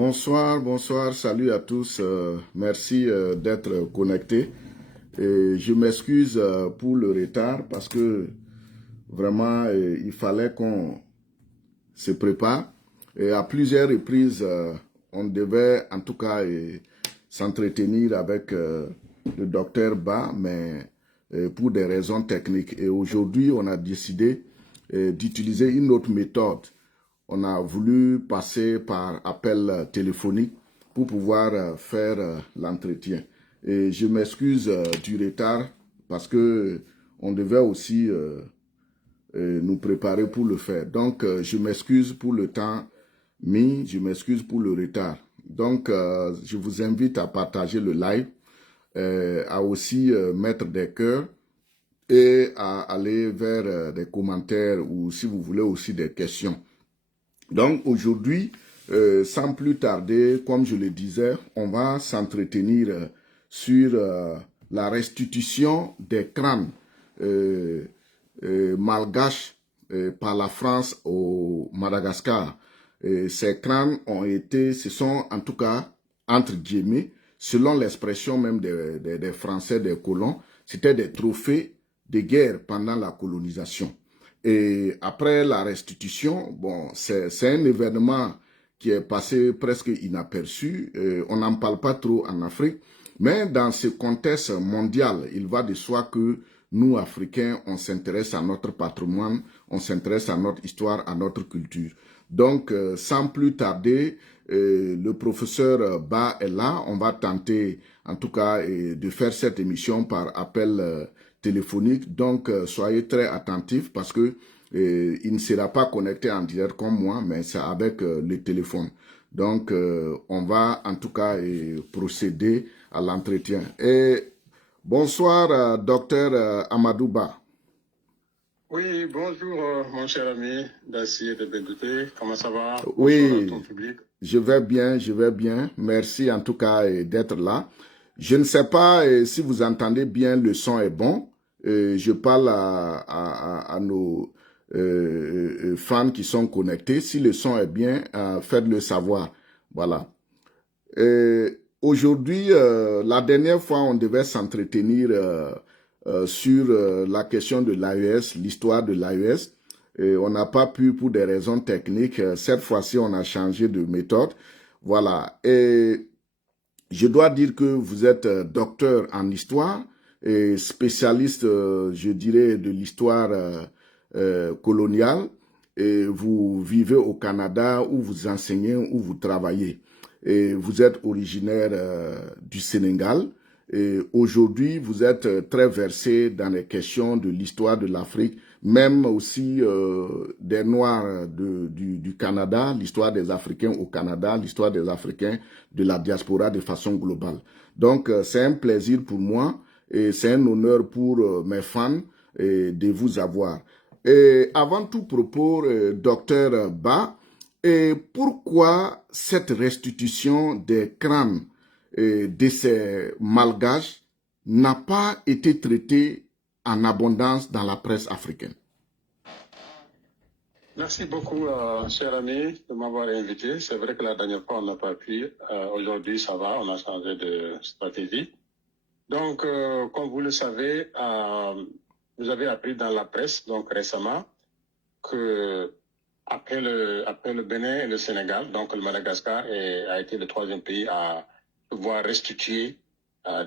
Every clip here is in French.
Bonsoir, bonsoir, salut à tous. Merci d'être connectés. Et je m'excuse pour le retard parce que vraiment il fallait qu'on se prépare. Et à plusieurs reprises, on devait en tout cas s'entretenir avec le docteur Ba, mais pour des raisons techniques. Et aujourd'hui, on a décidé d'utiliser une autre méthode. On a voulu passer par appel téléphonique pour pouvoir faire l'entretien. Et je m'excuse du retard parce que on devait aussi nous préparer pour le faire. Donc, je m'excuse pour le temps mis, je m'excuse pour le retard. Donc, je vous invite à partager le live, à aussi mettre des cœurs et à aller vers des commentaires ou si vous voulez aussi des questions. Donc aujourd'hui, sans plus tarder, comme je le disais, on va s'entretenir sur la restitution des crânes malgaches par la France au Madagascar. Ces crânes ce sont en tout cas, entre guillemets, selon l'expression même des Français, des colons, c'était des trophées de guerre pendant la colonisation. Et après la restitution, bon, c'est un événement qui est passé presque inaperçu. On n'en parle pas trop en Afrique. Mais dans ce contexte mondial, il va de soi que nous, Africains, on s'intéresse à notre patrimoine, on s'intéresse à notre histoire, à notre culture. Donc, sans plus tarder, le professeur Ba est là. On va tenter, en tout cas, de faire cette émission par appel téléphonique. Donc, soyez très attentifs parce que il ne sera pas connecté en direct comme moi, mais c'est avec le téléphone. Donc, on va en tout cas procéder à l'entretien. Et bonsoir, docteur Amadou Ba. Oui, bonjour mon cher ami Dacier de Bédouté. Comment ça va? Oui, bonsoir à ton public. Je vais bien, je vais bien. Merci en tout cas d'être là. Je ne sais pas si vous entendez bien, le son est bon. Je parle à nos fans qui sont connectés. Si le son est bien, faites-le savoir. Voilà. Aujourd'hui, la dernière fois, on devait s'entretenir sur la question de l'AES, l'histoire de l'AES. On n'a pas pu pour des raisons techniques. Cette fois-ci, on a changé de méthode. Voilà. Et je dois dire que vous êtes docteur en histoire et spécialiste, je dirais, de l'histoire coloniale. Et vous vivez au Canada où vous enseignez, où vous travaillez. Et vous êtes originaire du Sénégal. Et aujourd'hui, vous êtes très versé dans les questions de l'histoire de l'Afrique, même aussi des Noirs du Canada, l'histoire des Africains au Canada, l'histoire des Africains de la diaspora de façon globale. Donc, c'est un plaisir pour moi et c'est un honneur pour mes fans de vous avoir. Et avant tout propos, docteur Ba, et pourquoi cette restitution des crânes de ces malgaches n'a pas été traitée en abondance dans la presse africaine? Merci beaucoup, cher ami, de m'avoir invité. C'est vrai que la dernière fois, on n'a pas pu. Aujourd'hui, ça va, on a changé de stratégie. Donc, comme vous le savez, vous avez appris dans la presse, donc récemment, que après le Bénin et le Sénégal, donc le Madagascar a été le troisième pays à pouvoir restituer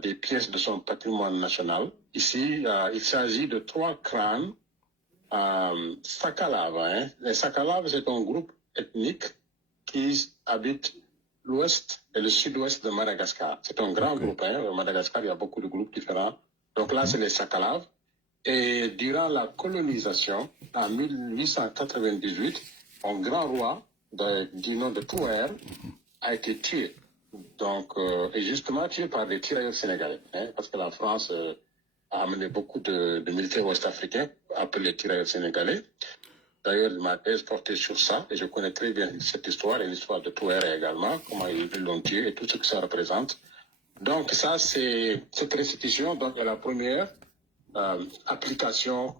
des pièces de son patrimoine national. Ici, il s'agit de 3 crânes Sakalaves. Hein. Les Sakalaves, c'est un groupe ethnique qui habite l'ouest et le sud-ouest de Madagascar. C'est un grand groupe. Hein. Au Madagascar, il y a beaucoup de groupes différents. Donc là, c'est les Sakalaves. Et durant la colonisation, en 1898, un grand roi du nom de Touer a été tué. Donc, et justement tué par des tirailleurs sénégalais. Hein, parce que la France a amené beaucoup de militaires ouest-africains, appelés tirailleurs sénégalais. D'ailleurs, ma thèse portait sur ça, et je connais très bien cette histoire, et l'histoire de Touer également, comment ils l'ont tué, et tout ce que ça représente. Donc, ça, c'est cette restitution, donc, est la première application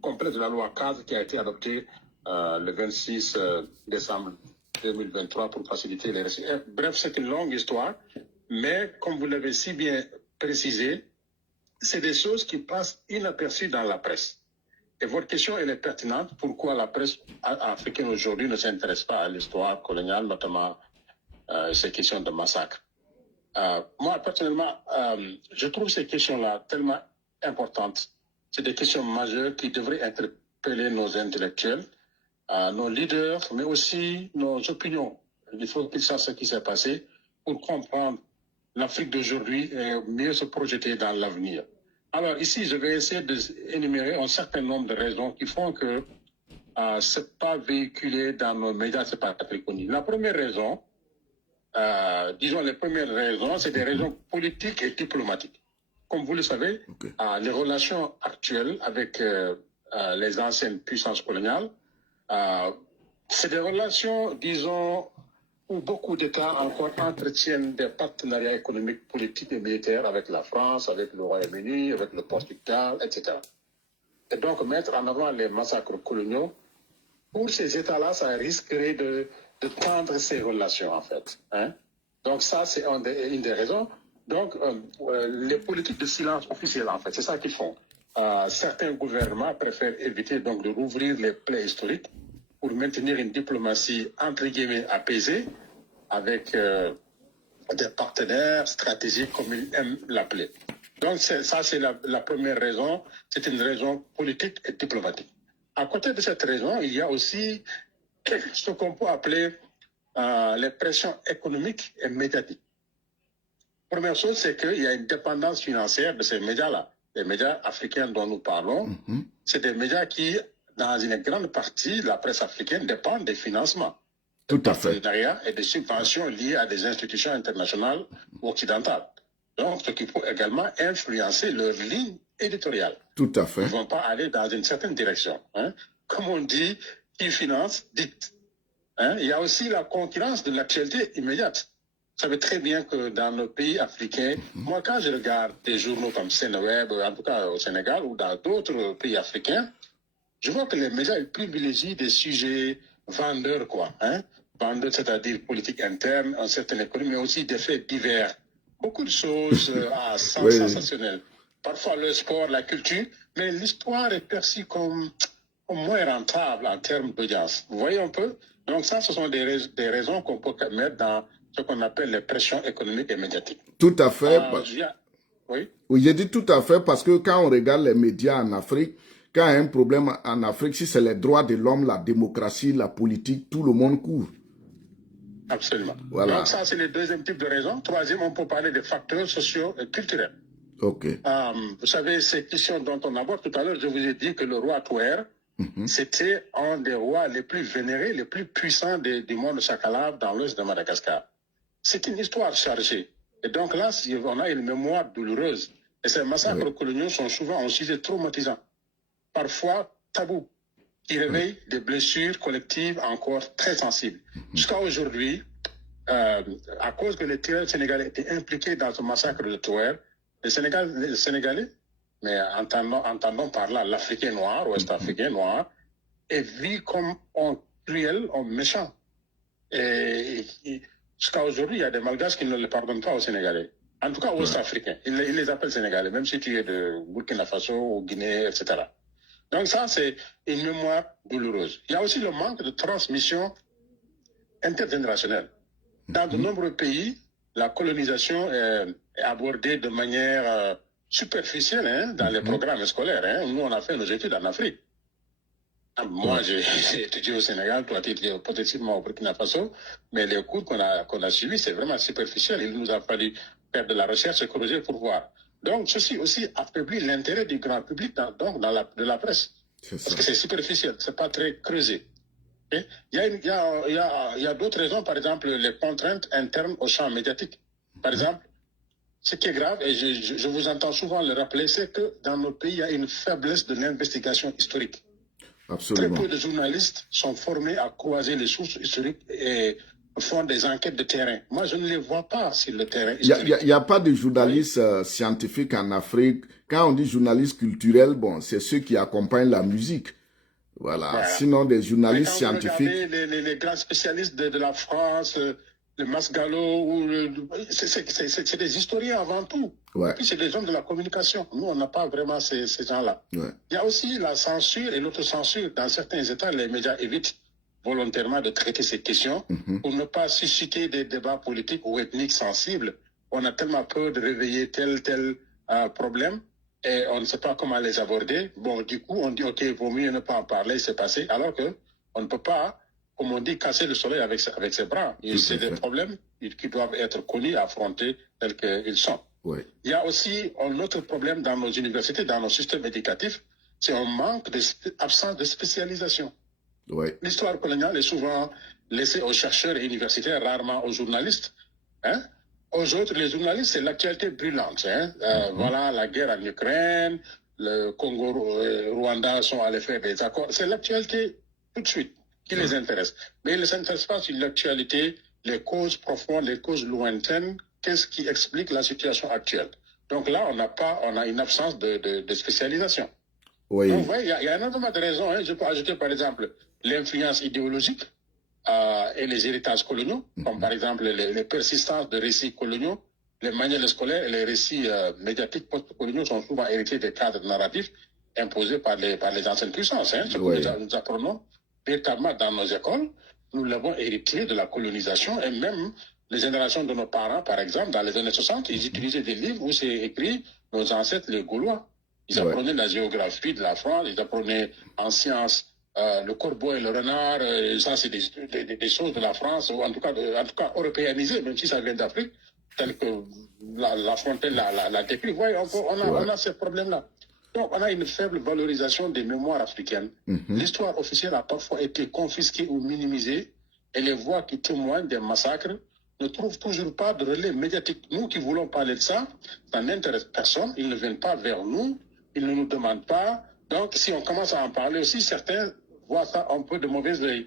complète de la loi cadre qui a été adoptée le 26 décembre 2023 pour faciliter les récits. Bref, c'est une longue histoire, mais comme vous l'avez si bien précisé, c'est des choses qui passent inaperçues dans la presse. Et votre question, elle est pertinente. Pourquoi la presse africaine aujourd'hui ne s'intéresse pas à l'histoire coloniale, notamment ces questions de massacre? Moi, personnellement, je trouve ces questions-là tellement importantes. C'est des questions majeures qui devraient interpeller nos intellectuels, nos leaders, mais aussi nos opinions. Il faut qu'ils sachent ce qui s'est passé pour comprendre l'Afrique d'aujourd'hui et mieux se projeter dans l'avenir. Alors ici, je vais essayer d'énumérer un certain nombre de raisons qui font que ce n'est pas véhiculé dans nos médias, ce n'est pas très connu. La première raison, disons les premières raisons, c'est des raisons politiques et diplomatiques. Comme vous le savez, les relations actuelles avec les anciennes puissances coloniales, c'est des relations, disons, où beaucoup d'États encore entretiennent des partenariats économiques, politiques et militaires avec la France, avec le Royaume-Uni, avec le Portugal, etc. Et donc, mettre en avant les massacres coloniaux, pour ces États-là, ça risquerait de tendre ces relations, en fait. Hein? Donc, ça, c'est une des raisons. Donc, les politiques de silence officiel, en fait, c'est ça qu'ils font. Certains gouvernements préfèrent éviter donc de rouvrir les plaies historiques pour maintenir une diplomatie, entre guillemets, apaisée, avec des partenaires stratégiques, comme ils aiment l'appeler. Donc, ça, c'est la première raison. C'est une raison politique et diplomatique. À côté de cette raison, il y a aussi ce qu'on peut appeler les pressions économiques et médiatiques. Première chose, c'est qu'il y a une dépendance financière de ces médias-là. Les médias africains dont nous parlons, c'est des médias qui, dans une grande partie, la presse africaine dépend des financements, des partenariats et des subventions liées à des institutions internationales ou occidentales. Donc, ce qui peut également influencer leur ligne éditoriale. Tout à fait. Ils ne vont pas aller dans une certaine direction. Hein. Comme on dit, qui finance, dicte. Hein. Il y a aussi la concurrence de l'actualité immédiate. Vous savez très bien que dans nos pays africains, moi, quand je regarde des journaux comme Sénéweb, en tout cas au Sénégal ou dans d'autres pays africains, je vois que les médias ils privilégient des sujets vendeurs, quoi. Hein? Vendeurs, c'est-à-dire politique interne, une certaine économie, mais aussi des faits divers. Beaucoup de choses sensationnelles. Parfois le sport, la culture, mais l'histoire est perçue comme moins rentable en termes d'audience. Vous voyez un peu? Donc ça, ce sont des raisons qu'on peut mettre dans ce qu'on appelle les pressions économiques et médiatiques. Tout à fait. Oui, j'ai dit tout à fait parce que quand on regarde les médias en Afrique, quand il y a un problème en Afrique, si c'est les droits de l'homme, la démocratie, la politique, tout le monde court. Absolument. Voilà. Donc ça, c'est le deuxième type de raison. Troisième, on peut parler des facteurs sociaux et culturels. Ok. Vous savez, ces questions dont on aborde tout à l'heure, je vous ai dit que le roi Touer, c'était un des rois les plus vénérés, les plus puissants du monde Sakalav dans l'ouest de Madagascar. C'est une histoire chargée. Et donc là, on a une mémoire douloureuse. Et ces massacres coloniaux sont souvent un sujet traumatisant, parfois tabou, qui réveille des blessures collectives encore très sensibles. Jusqu'à aujourd'hui, à cause que les tireurs sénégalais étaient impliqués dans ce massacre de Touer, les Sénégalais, mais entendons par là l'Africain noir, ouest-africain noir, est vu comme un cruel, un méchant. Et jusqu'à aujourd'hui, il y a des Malgaches qui ne le pardonnent pas aux Sénégalais. En tout cas, aux Ouest-Africains. Ils les appellent Sénégalais, même si tu es de Burkina Faso ou Guinée, etc. Donc ça, c'est une mémoire douloureuse. Il y a aussi le manque de transmission intergénérationnelle. Dans de nombreux pays, la colonisation est abordée de manière superficielle dans les programmes scolaires. Hein. Nous, on a fait nos études en Afrique. Moi, j'ai étudié au Sénégal, toi, tu étudié potentiellement au Burkina Faso, mais les cours qu'on a suivis, c'est vraiment superficiel. Il nous a fallu faire de la recherche et creuser pour voir. Donc, ceci aussi affaiblit l'intérêt du grand public de la presse. Parce que c'est superficiel, c'est pas très creusé. Okay? Il y a d'autres raisons, par exemple, les contraintes internes au champ médiatique. Par exemple, ce qui est grave, et je vous entends souvent le rappeler, c'est que dans nos pays, il y a une faiblesse de l'investigation historique. Absolument. Très peu de journalistes sont formés à croiser les sources historiques et font des enquêtes de terrain. Moi, je ne les vois pas sur le terrain historique. Il n'y a pas de journalistes scientifiques en Afrique. Quand on dit journalistes culturels, bon, c'est ceux qui accompagnent la musique. Voilà. Sinon, des journalistes scientifiques. Regardez les grands spécialistes de la France, le Masgallo, c'est des historiens avant tout. Ouais. C'est des hommes de la communication. Nous, on n'a pas vraiment ces gens-là. Ouais. Il y a aussi la censure et l'autocensure. Dans certains États, les médias évitent volontairement de traiter ces questions pour ne pas susciter des débats politiques ou ethniques sensibles. On a tellement peur de réveiller tel problème et on ne sait pas comment les aborder. Bon, du coup, on dit, OK, il vaut mieux ne pas en parler, c'est passé, alors que on ne peut pas, comme on dit, casser le soleil avec ses bras. C'est des problèmes qui doivent être connus, affrontés tels qu'ils sont. Ouais. Il y a aussi un autre problème dans nos universités, dans nos systèmes éducatifs, c'est un manque d'absence de spécialisation. Ouais. L'histoire coloniale est souvent laissée aux chercheurs et universitaires, rarement aux journalistes. Hein? Aux autres, les journalistes, c'est l'actualité brûlante. Hein? Voilà, la guerre en Ukraine, le Congo, Rwanda sont allés faire des accords. C'est l'actualité tout de suite qui les intéresse. Mais ils ne s'intéressent pas sur l'actualité, les causes profondes, les causes lointaines. Qu'est-ce qui explique la situation actuelle? Donc là, on a une absence de spécialisation. Oui. Donc, il y a énormément de raisons. Hein. Je peux ajouter, par exemple, l'influence idéologique et les héritages coloniaux, comme par exemple les persistances de récits coloniaux, les manuels scolaires et les récits médiatiques post-coloniaux sont souvent hérités des cadres narratifs imposés par les anciennes puissances. Hein. Ce que nous apprenons véritablement dans nos écoles, nous l'avons hérité de la colonisation et même les générations de nos parents, par exemple, dans les années 60, ils utilisaient des livres où c'est écrit nos ancêtres, les Gaulois. Ils apprenaient la géographie de la France, ils apprenaient en sciences le corbeau et le renard, ça c'est des choses de la France, ou en tout cas européanisées, même si ça vient d'Afrique, tel que la Fontaine l'a décrit. Voyez, on a ces problèmes-là. Donc on a une faible valorisation des mémoires africaines. L'histoire officielle a parfois été confisquée ou minimisée, et les voix qui témoignent des massacres ne trouvent toujours pas de relais médiatique. Nous qui voulons parler de ça n'intéresse personne, ils ne viennent pas vers nous, ils ne nous demandent pas. Donc, si on commence à en parler aussi, certains voient ça un peu de mauvais œil.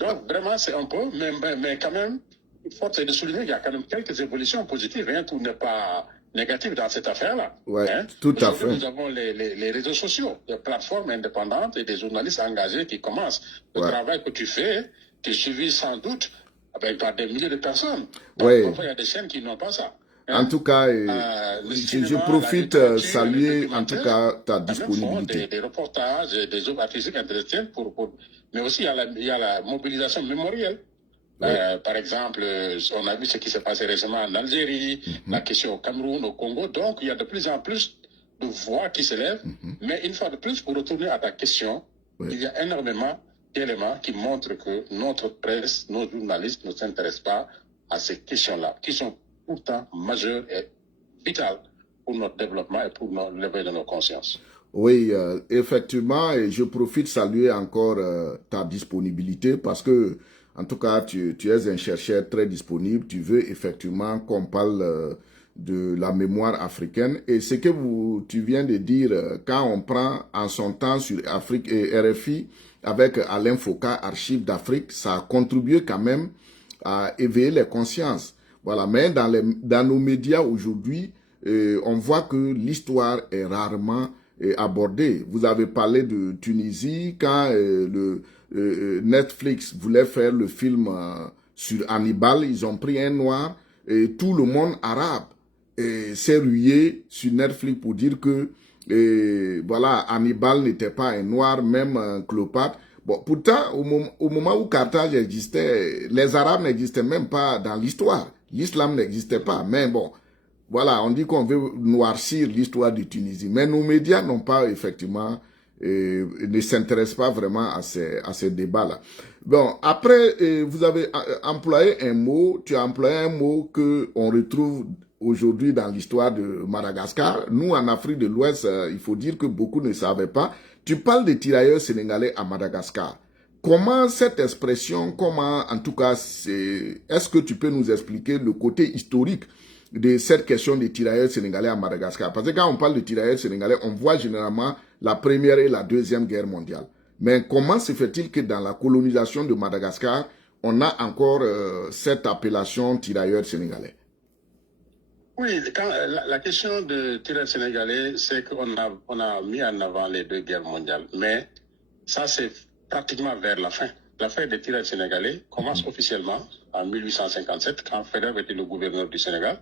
Donc, vraiment, c'est un peu, mais quand même, il faut de souligner qu'il y a quand même quelques évolutions positives. Hein, tout n'est pas négatif dans cette affaire-là. Oui, hein. Tout à fait. Nous avons les réseaux sociaux, des plateformes indépendantes et des journalistes engagés qui commencent. Le travail que tu fais, tu es suivi sans doute par des milliers de personnes. Donc, parfois, il y a des chaînes qui n'ont pas ça. En tout cas, je profite saluer en tout cas ta disponibilité. Des reportages, des œuvres artistiques intéressantes mais aussi il y a la mobilisation mémorielle. Par exemple, on a vu ce qui s'est passé récemment en Algérie, la question au Cameroun, au Congo. Donc, il y a de plus en plus de voix qui se lèvent. Mais une fois de plus, pour retourner à ta question, il y a énormément d'éléments qui montrent que notre presse, nos journalistes ne s'intéressent pas à ces questions-là, qui sont pourtant majeures et vitales pour notre développement et pour l'éveil de nos consciences. Oui, effectivement, et je profite de saluer encore ta disponibilité parce que, en tout cas, tu es un chercheur très disponible. Tu veux effectivement qu'on parle de la mémoire africaine. Et ce que tu viens de dire, quand on prend en son temps sur Afrique et RFI, avec Alain Foucault, Archives d'Afrique, ça a contribué quand même à éveiller les consciences. Voilà, mais dans nos médias aujourd'hui, on voit que l'histoire est rarement abordée. Vous avez parlé de Tunisie, quand Netflix voulait faire le film sur Hannibal, ils ont pris un noir et tout le monde arabe s'est rué sur Netflix pour dire que voilà, Hannibal n'était pas un noir, même Cléopâtre. Bon, pourtant, au moment où Carthage existait, les Arabes n'existaient même pas dans l'histoire. L'islam n'existait pas. Mais bon, voilà, on dit qu'on veut noircir l'histoire de Tunisie. Mais nos médias n'ont pas, effectivement, ne s'intéressent pas vraiment à ces débats-là. Bon, après, vous avez employé un mot, tu as employé un mot qu'on retrouve aujourd'hui dans l'histoire de Madagascar. Nous, en Afrique de l'Ouest, il faut dire que beaucoup ne savaient pas. Tu parles des tirailleurs sénégalais à Madagascar. Comment cette expression, en tout cas, est-ce que tu peux nous expliquer le côté historique de cette question des tirailleurs sénégalais à Madagascar? Parce que quand on parle de tirailleurs sénégalais, on voit généralement la Première et la Deuxième Guerre mondiale. Mais comment se fait-il que dans la colonisation de Madagascar, on a encore cette appellation tirailleurs sénégalais? Oui, la question de tirailleurs sénégalais, c'est qu'on a mis en avant les deux guerres mondiales. Mais Ça, c'est pratiquement vers la fin. L'affaire des tirailleurs sénégalais commence officiellement en 1857, quand Faidherbe était le gouverneur du Sénégal.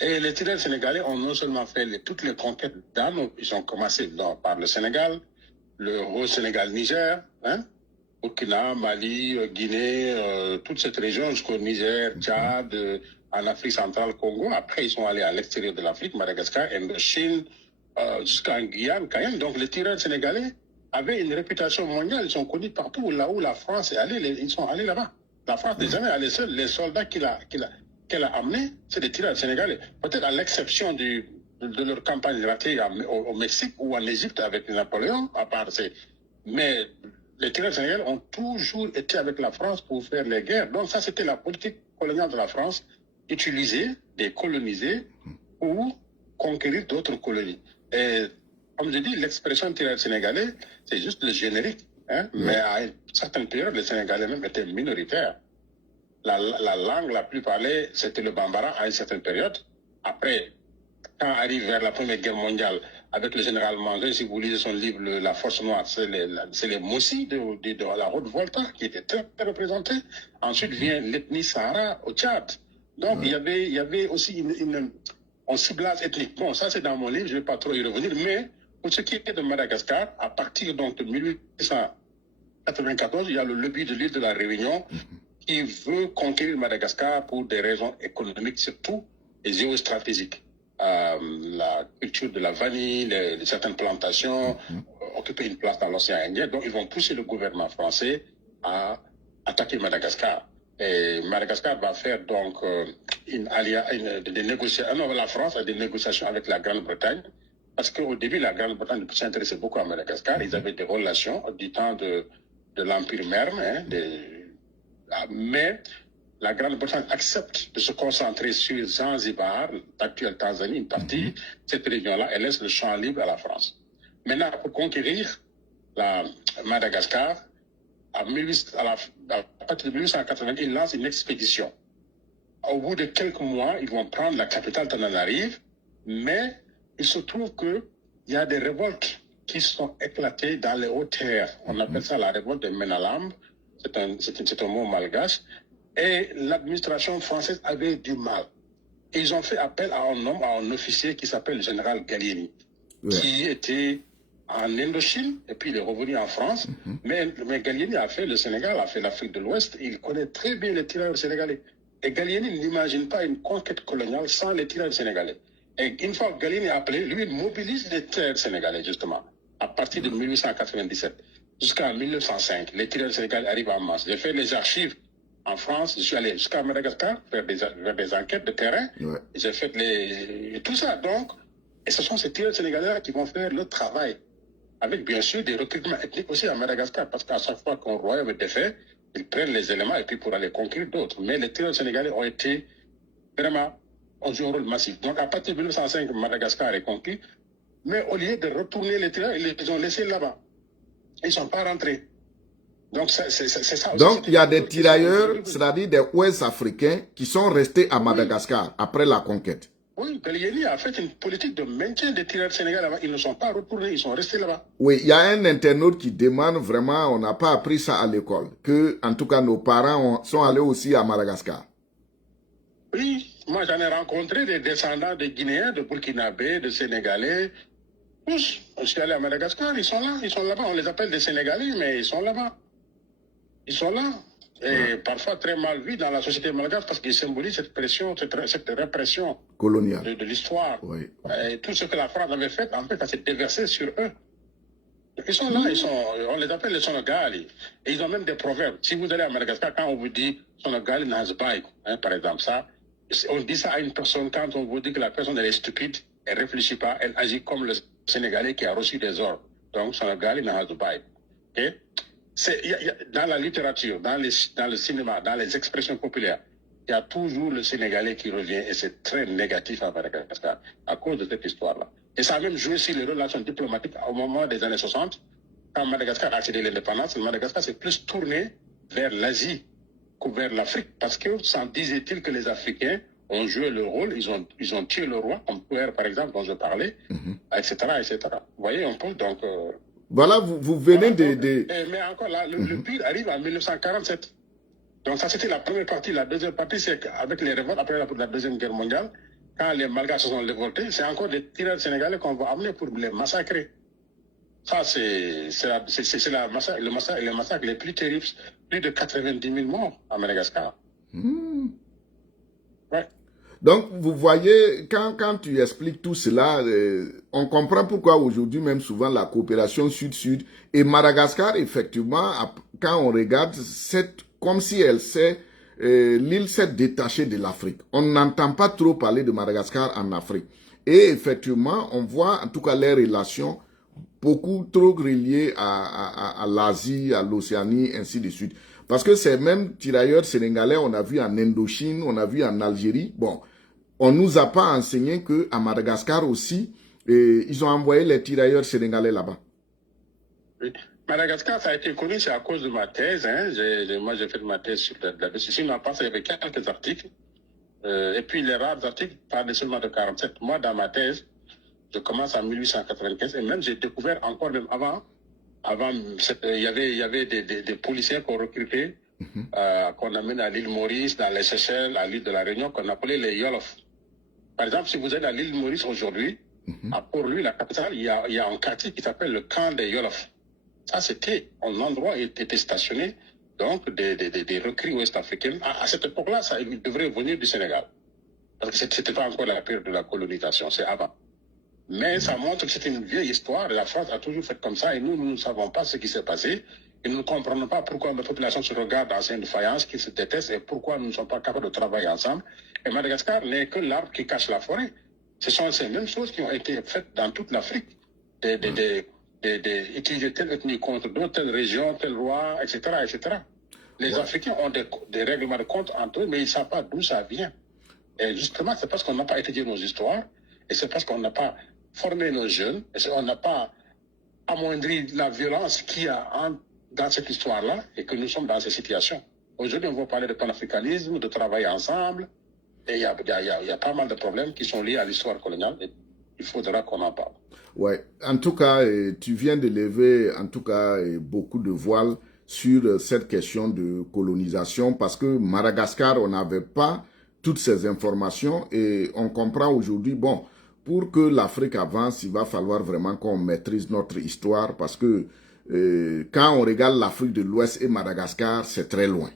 Et les tirailleurs sénégalais ont non seulement fait toutes les conquêtes d'armes, ils ont commencé par le Sénégal, le Haut-Sénégal-Niger, hein, Burkina, Mali, Guinée, toute cette région jusqu'au Niger, Tchad, en Afrique centrale, Congo. Après, ils sont allés à l'extérieur de l'Afrique, Madagascar, Indochine, jusqu'en Guyane, Cayenne. Donc, les tirailleurs sénégalais avaient une réputation mondiale. Ils sont connus partout. Là où la France est allée, ils sont allés là-bas. La France n'est jamais allée seule. Les soldats qu'elle a amenés, c'est des tirailleurs sénégalais. Peut-être à l'exception de leur campagne ratée au Mexique ou en Égypte avec Napoléon, à part ces... Mais les tirailleurs sénégalais ont toujours été avec la France pour faire les guerres. Donc ça, c'était la politique coloniale de la France, utiliser, décoloniser ou conquérir d'autres colonies. Et comme je dis, l'expression tirailleurs sénégalais, c'est juste le générique. Hein? Mais à une certaine période, les Sénégalais même étaient minoritaires. La langue la plus parlée, c'était le Bambara à une certaine période. Après, quand arrive vers la Première Guerre mondiale, avec le général Mangé, si vous lisez son livre La Force Noire, c'est les Mossis de la Haute-Volta qui étaient très représentés. Ensuite vient l'ethnie Sahara au Tchad. Donc il y avait aussi un ciblage ethnique. Bon, ça c'est dans mon livre, je ne vais pas trop y revenir, mais pour ce qui est de Madagascar, à partir donc de 1894, il y a le lobby de l'île de la Réunion qui veut conquérir Madagascar pour des raisons économiques surtout et géostratégiques. La culture de la vanille, certaines plantations, occuper une place dans l'océan Indien. Donc, ils vont pousser le gouvernement français à attaquer Madagascar. Et Madagascar va faire donc des négociations. Non, la France a des négociations avec la Grande-Bretagne. Parce qu'au début, la Grande-Bretagne s'intéressait beaucoup à Madagascar. Ils avaient des relations du temps de l'Empire Merne, hein, mais la Grande-Bretagne accepte de se concentrer sur Zanzibar, l'actuelle Tanzanie, une partie, cette région-là, elle laisse le champ libre à la France. Maintenant, pour conquérir la Madagascar, à partir de 1880, ils lancent une expédition. Au bout de quelques mois, ils vont prendre la capitale Tananarive, mais il se trouve qu'il y a des révoltes qui sont éclatées dans les hautes terres. On appelle ça la révolte de Menalambe. C'est un mot malgache. Et l'administration française avait du mal. Et ils ont fait appel à un homme, à un officier qui s'appelle le général Gallieni, qui était en Indochine, et puis il est revenu en France. Mais Gallieni a fait le Sénégal, a fait l'Afrique de l'Ouest. Il connaît très bien les tirailleurs sénégalais. Et Gallieni n'imagine pas une conquête coloniale sans les tirailleurs sénégalais. Et une fois que Gallieni est appelé, lui mobilise les tirailleurs sénégalais, justement, à partir de 1897 jusqu'en 1905. Les tirailleurs sénégalais arrivent en masse. J'ai fait les archives en France, je suis allé jusqu'à Madagascar faire des enquêtes de terrain. J'ai fait tout ça. Donc, et ce sont ces tirailleurs sénégalais qui vont faire le travail, avec bien sûr des recrutements ethniques aussi à Madagascar, parce qu'à chaque fois qu'un royaume est défait, ils prennent les éléments et puis pour aller conquérir d'autres. Mais les tirailleurs sénégalais ont été vraiment, ont joué un rôle massif. Donc à partir de 1905, Madagascar est conquis, mais au lieu de retourner les tirailleurs, ils les ont laissés là-bas. Ils ne sont pas rentrés. Donc, c'est ça. Donc, il y a des tirailleurs, c'est-à-dire des Ouest africains qui sont restés à Madagascar après la conquête. Oui, Gallieni a fait une politique de maintien des tirailleurs sénégalais là-bas. Ils ne sont pas retournés, ils sont restés là-bas. Oui, il y a un internaute qui demande vraiment, on n'a pas appris ça à l'école, que, en tout cas, nos parents sont allés aussi à Madagascar. Oui, moi j'en ai rencontré des descendants de Guinéens, de Burkinabés, de Sénégalais. Tous, je suis allé à Madagascar, ils sont là-bas. On les appelle des Sénégalais, mais ils sont là-bas. Ils sont là. Et parfois très mal vus dans la société malgache parce qu'ils symbolisent cette pression, cette répression coloniale de l'histoire. Oui. Et tout ce que la France avait fait, en fait, ça s'est déversé sur eux. Ils sont là, on les appelle les Sonogali. Et ils ont même des proverbes. Si vous allez à Madagascar, quand on vous dit Sonogali Nazbaï, par exemple, ça, on dit ça à une personne quand on vous dit que la personne elle est stupide, elle ne réfléchit pas, elle agit comme le Sénégalais qui a reçu des ordres. Donc, Sonogali Nazbaï. Okay? Dans la littérature, dans le cinéma, dans les expressions populaires, il y a toujours le Sénégalais qui revient et c'est très négatif à Madagascar à cause de cette histoire-là. Et ça a même joué sur les relations diplomatiques au moment des années 60. Quand Madagascar a accédé à l'indépendance, Madagascar s'est plus tourné vers l'Asie que vers l'Afrique parce que s'en disait-il que les Africains ont joué le rôle, ils ont tué le roi, comme Pouer par exemple dont je parlais, etc., etc. Vous voyez un peu, donc... Voilà, vous venez de... Mais encore là, le pire arrive en 1947. Donc ça, c'était la première partie. La deuxième partie, c'est qu'avec les révoltes, après la Deuxième Guerre mondiale, quand les Malgaches se sont révoltés, c'est encore des tireurs sénégalais qu'on va amener pour les massacrer. Ça, c'est le massacre les plus terribles. Plus de 90 000 morts à Madagascar. Ouais. Donc, vous voyez, quand tu expliques tout cela, on comprend pourquoi aujourd'hui, même souvent, la coopération sud-sud et Madagascar, effectivement, quand on regarde, c'est comme si l'île s'est détachée de l'Afrique. On n'entend pas trop parler de Madagascar en Afrique. Et effectivement, on voit en tout cas les relations beaucoup trop reliées à l'Asie, à l'Océanie, ainsi de suite. Parce que ces mêmes tirailleurs sénégalais, on a vu en Indochine, on a vu en Algérie. Bon, on nous a pas enseigné qu'à Madagascar aussi, ils ont envoyé les tirailleurs sénégalais là-bas. Oui. Madagascar, ça a été connu, c'est à cause de ma thèse. Hein. Moi, j'ai fait ma thèse sur la décision. En France, il y avait quelques articles. Et puis, les rares articles parlaient seulement de 47. Moi, dans ma thèse, je commence en 1895. Et même, j'ai découvert encore même avant, il y avait des policiers qu'on recrutait, qu'on amène à l'île Maurice, dans les Seychelles, à l'île de la Réunion, qu'on appelait les Yolof. Par exemple, si vous êtes à l'île Maurice aujourd'hui, à Port-Louis, la capitale, il y a un quartier qui s'appelle le camp des Yolof. Ça, c'était un endroit où étaient stationnés donc des recrues ouest-africaines. À cette époque-là, ça devrait venir du Sénégal. Parce que c'était pas encore la période de la colonisation, c'est avant. Mais ça montre que c'est une vieille histoire. La France a toujours fait comme ça et nous ne savons pas ce qui s'est passé. Et nous ne comprenons pas pourquoi la population se regarde dans une faïence, qui se déteste et pourquoi nous ne sommes pas capables de travailler ensemble. Et Madagascar n'est que l'arbre qui cache la forêt. Ce sont ces mêmes choses qui ont été faites dans toute l'Afrique. Utiliser telle ethnie contre d'autres, telle région, tel roi, etc., etc. Les Africains ont des règlements de compte entre eux, mais ils ne savent pas d'où ça vient. Et justement, c'est parce qu'on n'a pas étudié nos histoires, et c'est parce qu'on n'a pas formé nos jeunes, et on n'a pas amoindri la violence qu'il y a dans cette histoire-là, et que nous sommes dans ces situations. Aujourd'hui, on va parler de panafricanisme, de travailler ensemble, et il y a pas mal de problèmes qui sont liés à l'histoire coloniale, et il faudra qu'on en parle. Ouais, en tout cas, tu viens de lever, en tout cas, beaucoup de voiles sur cette question de colonisation, parce que Madagascar, on n'avait pas toutes ces informations et on comprend aujourd'hui, bon, pour que l'Afrique avance, il va falloir vraiment qu'on maîtrise notre histoire, parce que quand on regarde l'Afrique de l'Ouest et Madagascar, c'est très loin.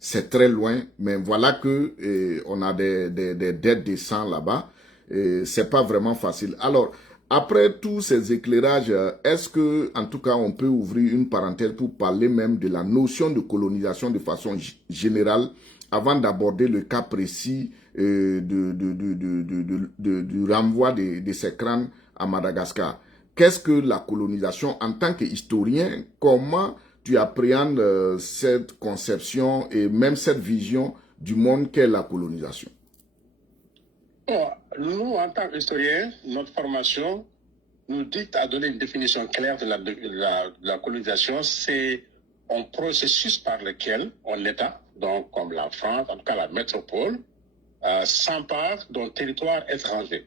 C'est très loin, mais voilà que on a des dettes de sang là-bas. C'est pas vraiment facile. Alors, après tous ces éclairages, est-ce que, en tout cas, on peut ouvrir une parenthèse pour parler même de la notion de colonisation de façon générale, avant d'aborder le cas précis du renvoi de ces crânes à Madagascar? Qu'est-ce que la colonisation en tant qu'historien? Comment tu appréhendes cette conception et même cette vision du monde qu'est la colonisation? Bon, nous, en tant qu'historiens, notre formation nous dit à donner une définition claire de la colonisation. C'est un processus par lequel un État, donc comme la France, en tout cas la métropole, s'empare d'un territoire étranger.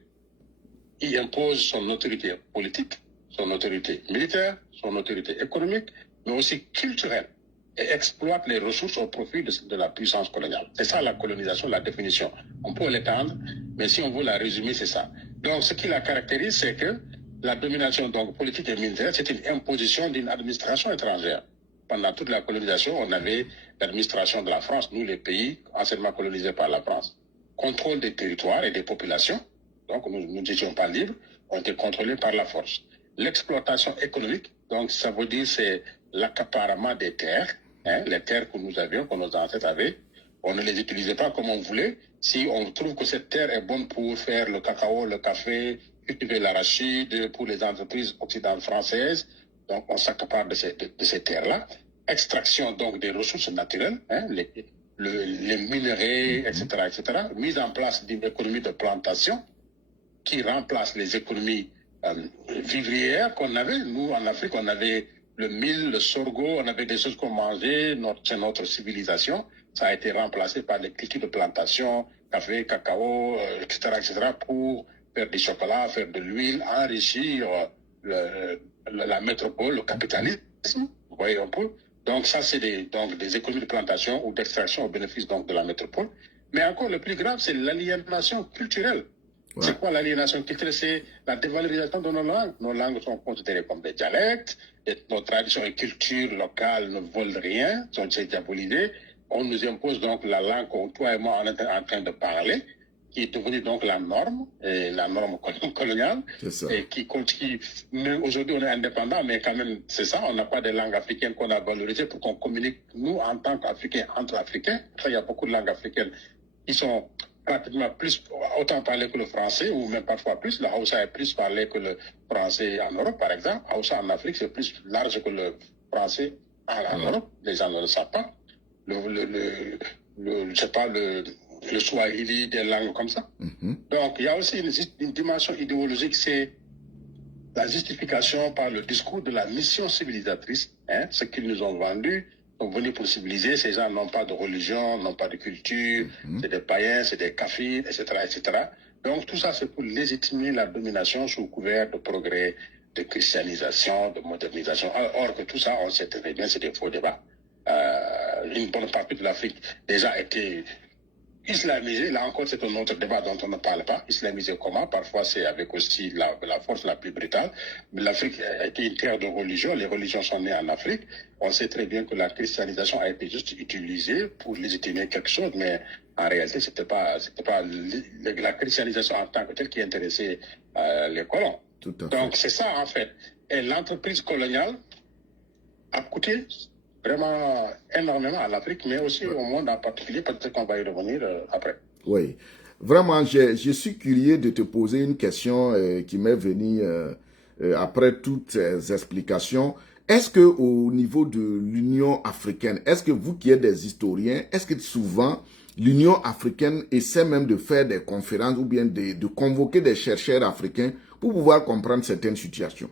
Il impose son autorité politique, son autorité militaire, son autorité économique, mais aussi culturelle, et exploite les ressources au profit de la puissance coloniale. C'est ça la colonisation, la définition. On peut l'étendre, mais si on veut la résumer, c'est ça. Donc ce qui la caractérise, c'est que la domination donc, politique et militaire, c'est une imposition d'une administration étrangère. Pendant toute la colonisation, on avait l'administration de la France, nous les pays anciennement colonisés par la France. Contrôle des territoires et des populations, donc nous n'étions pas libres, ont été contrôlés par la force. L'exploitation économique, donc ça veut dire c'est l'accaparement des terres, les terres que nous avions, que nos ancêtres avaient. On ne les utilisait pas comme on voulait. Si on trouve que cette terre est bonne pour faire le cacao, le café, cultiver l'arachide pour les entreprises occidentales françaises, donc on s'accapare de ces terres-là. Extraction donc des ressources naturelles, les minerais, etc., etc. Mise en place d'une économie de plantation qui remplace les économies vivrières qu'on avait. Nous, en Afrique, on avait le mil, le sorgho, on avait des choses qu'on mangeait, c'est notre civilisation. Ça a été remplacé par les cultures de plantation, café, cacao, etc., etc., pour faire du chocolat, faire de l'huile, enrichir la métropole, le capitalisme, vous voyez un peu. Donc ça, c'est des économies de plantation ou d'extraction au bénéfice donc, de la métropole. Mais encore, le plus grave, c'est l'aliénation culturelle. Ouais. C'est quoi l'aliénation culturelle? C'est la dévalorisation de nos langues. Nos langues sont considérées comme des dialectes. Et nos traditions et cultures locales ne valent rien, sont diabolisées. On nous impose donc la langue que toi et moi on est en train de parler, qui est devenue donc la norme coloniale, et qui aujourd'hui on est indépendant, mais quand même c'est ça, on n'a pas de langue africaine qu'on a valorisée pour qu'on communique, nous en tant qu'Africains, entre Africains. Il y a beaucoup de langues africaines qui sont pratiquement plus, autant parlées que le français, ou même parfois plus. La Hausa est plus parlée que le français en Europe, par exemple. Hausa en Afrique, c'est plus large que le français en Europe. Les gens ne le savent pas. Je sais pas, le Swahili, des langues comme ça. Donc, il y a aussi une dimension idéologique, c'est la justification par le discours de la mission civilisatrice, ce qu'ils nous ont vendu, sont venus pour civiliser. Ces gens n'ont pas de religion, n'ont pas de culture, c'est des païens, c'est des kafirs, etc., etc. Donc, tout ça, c'est pour légitimer la domination sous couvert de progrès, de christianisation, de modernisation. Or que tout ça, on sait très bien, c'est des faux débats. Une bonne partie de l'Afrique déjà été islamisée. Là encore, c'est un autre débat dont on ne parle pas. Islamisée comment? Parfois, c'est avec aussi la force la plus brutale. Mais l'Afrique a été une terre de religion. Les religions sont nées en Afrique. On sait très bien que la christianisation a été juste utilisée pour légitimer quelque chose, mais en réalité, c'était pas la christianisation en tant que telle qui intéressait les colons. Donc, c'est ça, en fait. Et l'entreprise coloniale a coûté vraiment énormément à l'Afrique, mais aussi au monde en particulier, peut-être qu'on va y revenir après. Oui, vraiment, je suis curieux de te poser une question qui m'est venue après toutes ces explications. Est-ce que au niveau de l'Union africaine, est-ce que vous qui êtes des historiens, est-ce que souvent l'Union africaine essaie même de faire des conférences ou bien de convoquer des chercheurs africains pour pouvoir comprendre certaines situations?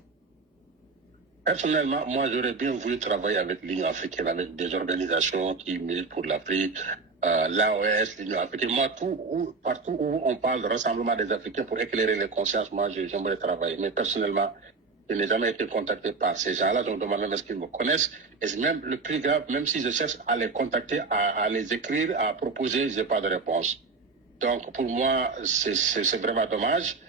Personnellement, moi, j'aurais bien voulu travailler avec l'Union africaine, avec des organisations qui militent pour l'Afrique, l'AOS, l'Union africaine. Moi, partout où on parle de rassemblement des Africains pour éclairer les consciences, moi, j'aimerais travailler. Mais personnellement, je n'ai jamais été contacté par ces gens-là. Je me demande même est-ce qu'ils me connaissent. Et même le plus grave, même si je cherche à les contacter, à les écrire, à proposer, je n'ai pas de réponse. Donc, pour moi, c'est vraiment dommage.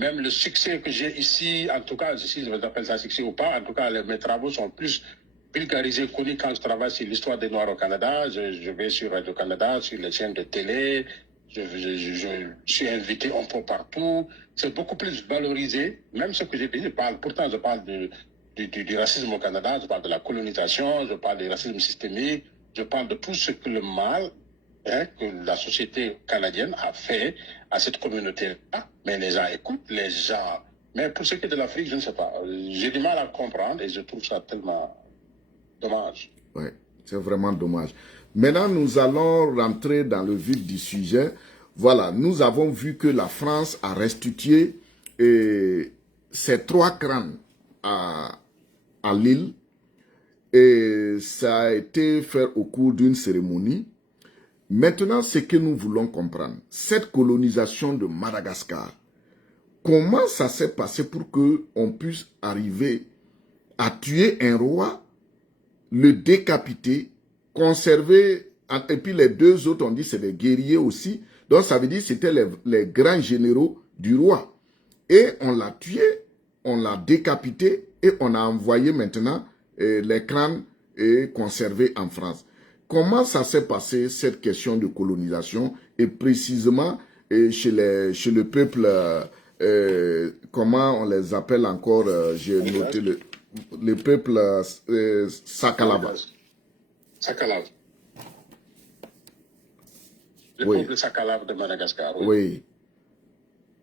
Même le succès que j'ai ici, en tout cas, si je vous appelle ça succès ou pas, en tout cas, mes travaux sont plus vulgarisés, connus quand je travaille sur l'histoire des Noirs au Canada. Je vais sur Radio-Canada, sur les chaînes de télé. Je suis invité un peu partout. C'est beaucoup plus valorisé. Même ce que j'ai dit, pourtant, je parle du racisme au Canada, je parle de la colonisation, je parle du racisme systémique, je parle de tout ce que le mal que la société canadienne a fait à cette communauté-là. Mais les gens écoutent, les gens... Mais pour ce qui est de l'Afrique, je ne sais pas. J'ai du mal à comprendre et je trouve ça tellement dommage. Oui, c'est vraiment dommage. Maintenant, nous allons rentrer dans le vif du sujet. Voilà, nous avons vu que la France a restitué ses 3 crânes à Lille. Et ça a été fait au cours d'une cérémonie. Maintenant, ce que nous voulons comprendre, cette colonisation de Madagascar, comment ça s'est passé pour qu'on puisse arriver à tuer un roi, le décapiter, conserver, et puis les 2 autres, on dit c'est des guerriers aussi, donc ça veut dire que c'était les grands généraux du roi. Et on l'a tué, on l'a décapité, et on a envoyé maintenant les crânes conservés en France. Comment ça s'est passé, cette question de colonisation, et précisément chez le peuple, comment on les appelle encore, j'ai noté le peuple Sakalava. Sakalava. Le peuple Sakalava de Madagascar. Oui.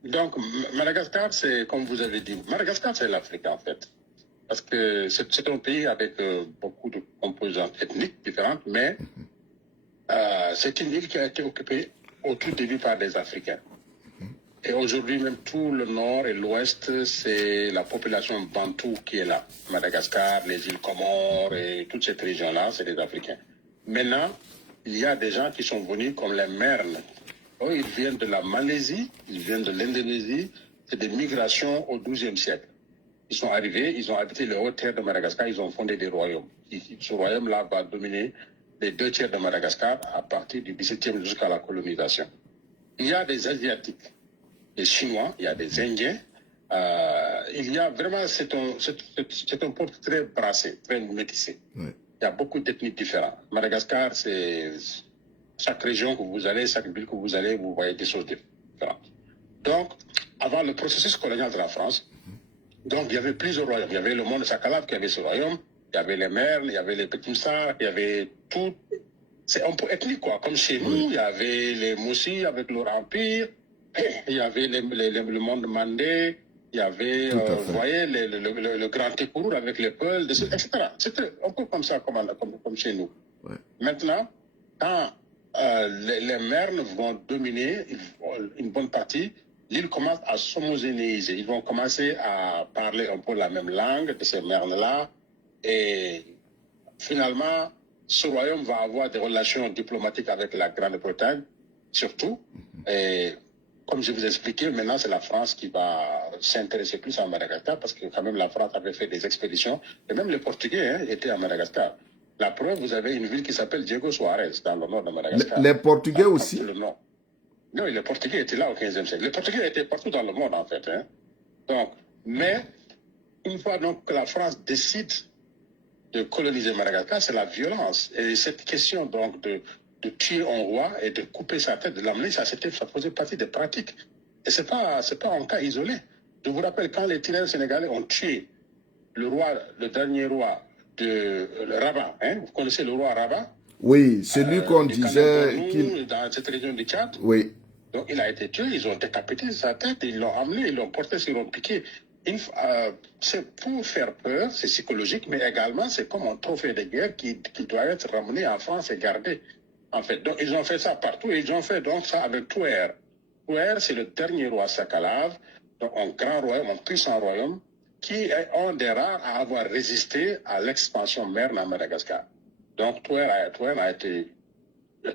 Donc, Madagascar, c'est, comme vous avez dit, Madagascar, c'est l'Afrique, en fait. Parce que c'est un pays avec beaucoup de composantes ethniques différentes, mais c'est une île qui a été occupée au tout début par des Africains. Et aujourd'hui, même tout le nord et l'ouest, c'est la population bantou qui est là. Madagascar, les îles Comores et toute cette région-là, c'est des Africains. Maintenant, il y a des gens qui sont venus comme les Merles. Eux, ils viennent de la Malaisie, ils viennent de l'Indonésie. C'est des migrations au XIIe siècle. Ils sont arrivés, ils ont habité les hautes terres de Madagascar, ils ont fondé des royaumes. Ce royaume-là va dominer les 2 tiers de Madagascar à partir du 17e jusqu'à la colonisation. Il y a des Asiatiques, des Chinois, il y a des Indiens. Il y a vraiment, c'est un peuple très brassé, très métissé. Ouais. Il y a beaucoup d'ethnies différentes. Madagascar, c'est chaque région que vous allez, chaque ville que vous allez, vous voyez des choses différentes. Donc, avant le processus colonial de la France, donc il y avait plusieurs royaumes. Il y avait le monde Sakalav qui avait ce royaume, il y avait les Merles, il y avait les Petits-Sars, il y avait tout. C'est un peu ethnique, quoi. Comme chez nous, il y avait les Moussis avec leur empire, il y avait le monde Mandé, il y avait, vous voyez, le grand Tékourou avec les Peuls, etc. C'était un peu comme ça, comme chez nous. Ouais. Maintenant, quand les Merles vont dominer une bonne partie, l'île commence à s'homogénéiser. Ils vont commencer à parler un peu la même langue de ces Merles-là. Et finalement, ce royaume va avoir des relations diplomatiques avec la Grande-Bretagne, surtout. Et comme je vous ai expliqué, maintenant, c'est la France qui va s'intéresser plus à Madagascar parce que quand même, la France avait fait des expéditions. Et même les Portugais étaient à Madagascar. La preuve, vous avez une ville qui s'appelle Diego Soares, dans le nord de Madagascar. Les Portugais aussi? Le nord. Non, les Portugais étaient là au XVe siècle. Les Portugais étaient partout dans le monde, en fait. Hein. Donc, mais, une fois donc que la France décide de coloniser Madagascar, c'est la violence. Et cette question donc de tuer un roi et de couper sa tête, de l'amener, ça faisait partie des pratiques. Et c'est pas un cas isolé. Je vous rappelle, quand les tirailleurs sénégalais ont tué le dernier roi de Rabat, hein, vous connaissez le roi Rabat? Oui, celui qu'on disait qu'il... Dans cette région du Tchad. Oui. Donc il a été tué, ils ont décapité sa tête, ils l'ont amené, ils l'ont porté sur un piquet. C'est pour faire peur, c'est psychologique, mais également c'est comme un trophée de guerre qui doit être ramené en France et gardé. En fait, donc ils ont fait ça partout et ils ont fait donc ça avec Touer. Touer, c'est le dernier roi Sakalav, donc un grand royaume, un puissant royaume, qui est un des rares à avoir résisté à l'expansion Merne à Madagascar. Donc Touer a été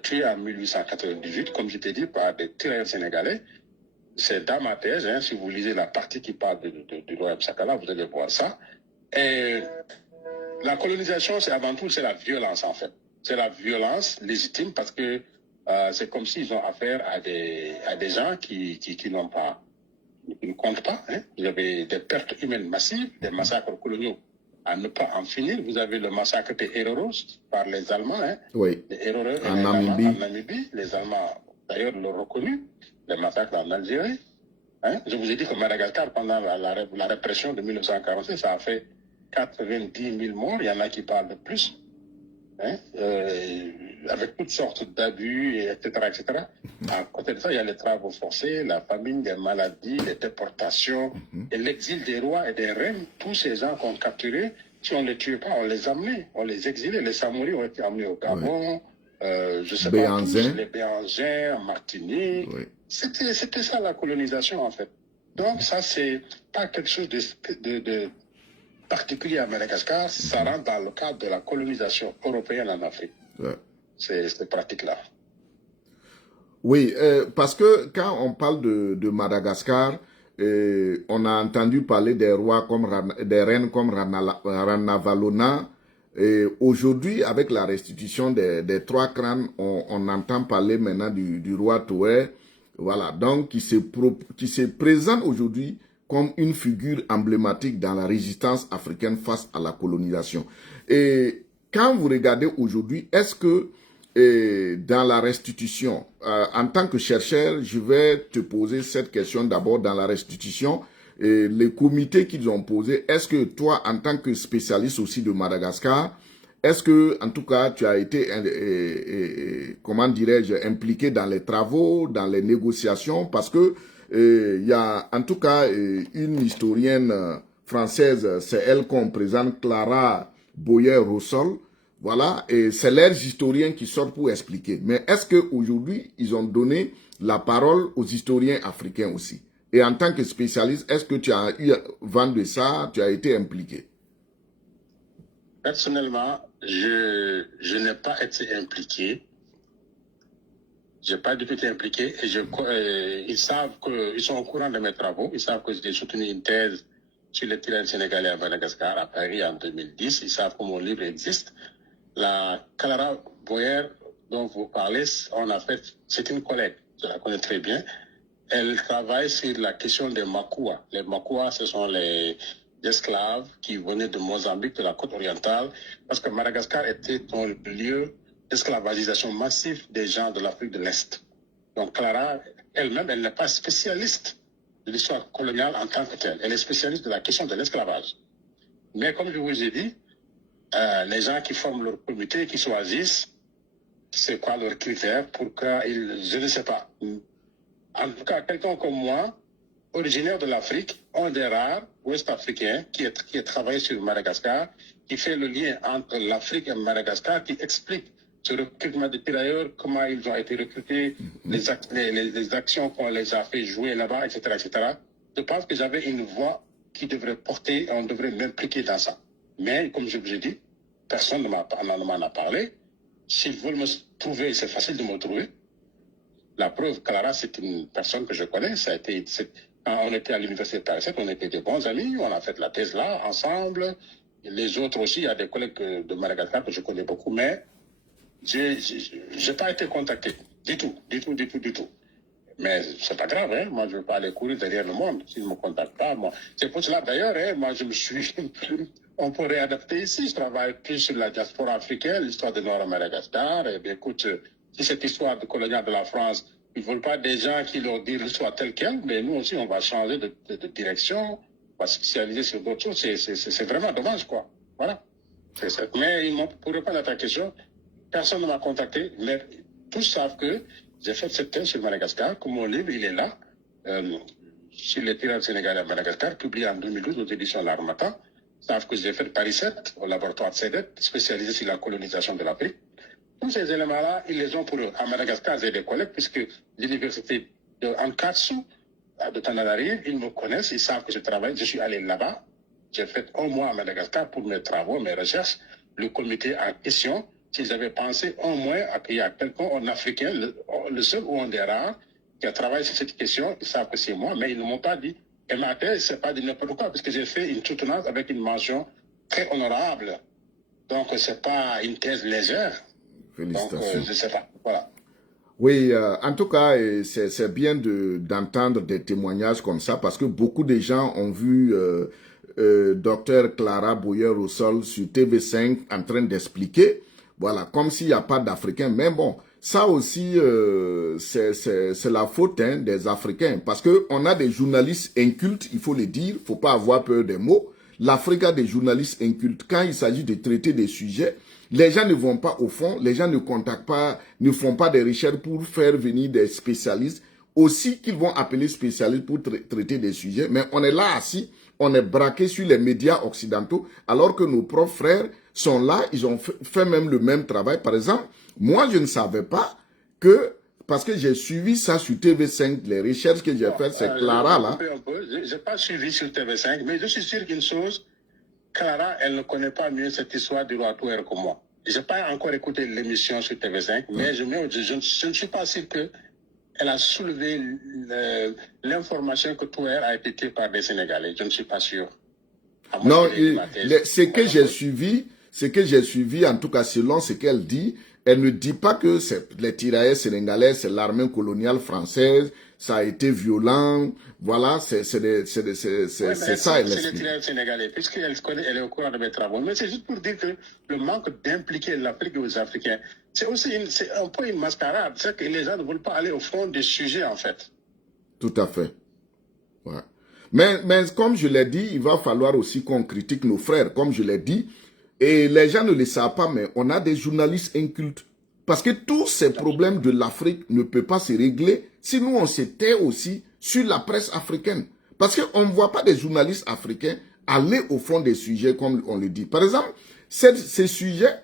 tué en 1898, comme je t'ai dit, par des tirailleurs sénégalais. C'est dans ma thèse, hein, si vous lisez la partie qui parle du royaume Sakala, vous allez voir ça. Et la colonisation, c'est avant tout, c'est la violence, en fait. C'est la violence légitime parce que c'est comme s'ils ont affaire à des gens qui ne comptent pas. Hein. Vous avez des pertes humaines massives, des massacres coloniaux à ne pas en finir. Vous avez le massacre des Héroros par les Allemands. Hein. Oui. Les Héroros En Namibie. Les Allemands, d'ailleurs, l'ont reconnu. Les massacres en Algérie. Hein? Je vous ai dit que Madagascar, pendant la répression de 1946, ça a fait 90 000 morts. Il y en a qui parlent de plus. Hein? Avec toutes sortes d'abus, etc., etc. À côté de ça, il y a les travaux forcés, la famine, les maladies, les déportations, et l'exil des rois et des reines. Tous ces gens qu'on capturait, si on ne les tuait pas, on les amenait, on les exilait. Les Samouris ont été amenés au Gabon, je sais pas tous, les Béanzins, en Martinique. Oui. C'était ça la colonisation, en fait. Donc ça, c'est pas quelque chose de particulier à Madagascar, ça rentre dans le cadre de la colonisation européenne en Afrique. Ouais. Cette pratique-là. Oui, parce que quand on parle de Madagascar, on a entendu parler des rois des reines comme Ranavalona. Aujourd'hui, avec la restitution des 3 crânes, on entend parler maintenant du roi Touer. Voilà, donc qui se présente aujourd'hui comme une figure emblématique dans la résistance africaine face à la colonisation. Et quand vous regardez aujourd'hui, est-ce que dans la restitution, en tant que chercheur, je vais te poser cette question d'abord dans la restitution, les comités qu'ils ont posés, est-ce que toi, en tant que spécialiste aussi de Madagascar, est-ce que, en tout cas, tu as été, comment dirais-je, impliqué dans les travaux, dans les négociations, parce que il y a, en tout cas, une historienne française, c'est elle qu'on présente, Clara Boyer-Rossol. Voilà, et c'est leurs historiens qui sortent pour expliquer. Mais est-ce qu'aujourd'hui, ils ont donné la parole aux historiens africains aussi? Et en tant que spécialiste, est-ce que tu as eu vent de ça, tu as été impliqué? Personnellement, je n'ai pas été impliqué. Je n'ai pas du tout été impliqué et ils savent qu'ils sont au courant de mes travaux. Ils savent que j'ai soutenu une thèse sur les tirailleurs sénégalais à Madagascar, à Paris en 2010. Ils savent que mon livre existe. La Clara Boyer dont vous parlez, c'est une collègue, je la connais très bien. Elle travaille sur la question des Makua. Les Makua, ce sont les esclaves qui venaient de Mozambique, de la côte orientale, parce que Madagascar était un lieu d'esclavagisation massive des gens de l'Afrique de l'Est. Donc Clara, elle-même, elle n'est pas spécialiste de l'histoire coloniale en tant que telle. Elle est spécialiste de la question de l'esclavage. Mais comme je vous ai dit, les gens qui forment leur comité, qui choisissent, c'est quoi leurs critères pour qu'ils, je ne sais pas. En tout cas, quelqu'un comme moi, originaire de l'Afrique, un des rares ouest-africains qui a travaillé sur Madagascar, qui fait le lien entre l'Afrique et Madagascar, qui explique ce recrutement de tirailleurs, comment ils ont été recrutés, les actions qu'on les a fait jouer là-bas, etc., etc. Je pense que j'avais une voix qui devrait porter, on devrait m'impliquer dans ça. Mais, comme je vous ai dit, personne ne m'en a parlé. S'ils veulent me trouver, c'est facile de me trouver. La preuve, Clara, c'est une personne que je connais. Quand on était à l'université de Paris 7, on était des bons amis. On a fait la thèse là, ensemble. Et les autres aussi, il y a des collègues de Madagascar que je connais beaucoup. Mais je n'ai pas été contacté. Du tout. Mais c'est pas grave, hein. Moi, je ne veux pas aller courir derrière le monde s'ils ne me contactent pas. Moi. C'est pour cela, d'ailleurs, hein, moi, on peut réadapter ici. Je travaille plus sur la diaspora africaine, l'histoire de Nord Madagascar. Et bien, écoute, si cette histoire de coloniale de la France, ils ne veulent pas des gens qui leur disent l'histoire telle qu'elle, mais nous aussi, on va changer de direction, on va se spécialiser sur d'autres choses. C'est vraiment dommage, quoi. Voilà. Mais pour répondre à ta question, personne ne m'a contacté, mais tous savent que j'ai fait cette thèse sur Madagascar, que mon livre, il est là, sur les tirailleurs sénégalais à Madagascar, publié en 2012 aux éditions L'Harmattan. Ils savent que j'ai fait Paris 7, au laboratoire CEDET, spécialisé sur la colonisation de l'Afrique. Tous ces éléments-là, ils les ont pour eux. À Madagascar, j'ai des collègues, puisque l'université de Ankatsu, de Tananarive, ils me connaissent, ils savent que je travaille. Je suis allé là-bas. J'ai fait un mois à Madagascar pour mes travaux, mes recherches. Le comité en question, s'ils avaient pensé au moins qu'il y a quelqu'un en Africain, le seul ou un des rares, qui a travaillé sur cette question, ils savent que c'est moi, mais ils ne m'ont pas dit. Et ma thèse, c'est pas de n'importe quoi, parce que j'ai fait une soutenance avec une mention très honorable. Donc, c'est pas une thèse légère. Félicitations. Donc, je sais pas. Voilà. Oui, en tout cas, c'est bien d'entendre des témoignages comme ça, parce que beaucoup de gens ont vu Dr Clara Boyer-Roussel sur TV5 en train d'expliquer, voilà, comme s'il n'y a pas d'Africains. Mais bon, ça aussi, c'est la faute des Africains, parce qu'on a des journalistes incultes, il faut le dire, il ne faut pas avoir peur des mots. L'Afrique a des journalistes incultes. Quand il s'agit de traiter des sujets, les gens ne vont pas au fond, les gens ne contactent pas, ne font pas des recherches pour faire venir des spécialistes, aussi qu'ils vont appeler spécialistes pour traiter des sujets. Mais on est là assis, on est braqué sur les médias occidentaux, alors que nos propres frères sont là, ils ont fait même le même travail. Par exemple, moi je ne savais pas que, parce que j'ai suivi ça sur TV5, les recherches que j'ai faites, c'est Clara là. Je n'ai pas suivi sur TV5, mais je suis sûr qu'une chose, Clara, elle ne connaît pas mieux cette histoire du roi Touer que moi. Je n'ai pas encore écouté l'émission sur TV5, mais je ne suis pas sûr qu'elle a soulevé l'information que Touer a été tué par des Sénégalais. Je ne suis pas sûr. Non, ce que j'ai suivi, en tout cas selon ce qu'elle dit, elle ne dit pas que les tirailleurs sénégalais, c'est l'armée coloniale française, ça a été violent, voilà, c'est ça, elle explique. C'est les tirailleurs sénégalais, puisqu'elle est au courant de mes travaux. Mais c'est juste pour dire que le manque d'impliquer l'Afrique aux Africains, c'est aussi un peu une mascarade. C'est que les gens ne veulent pas aller au fond des sujets, en fait. Tout à fait. Ouais. Mais comme je l'ai dit, il va falloir aussi qu'on critique nos frères, comme je l'ai dit. Et les gens ne le savent pas, mais on a des journalistes incultes. Parce que tous ces problèmes de l'Afrique ne peuvent pas se régler si nous on s'était aussi sur la presse africaine. Parce qu'on ne voit pas des journalistes africains aller au fond des sujets comme on le dit. Par exemple, ces sujets,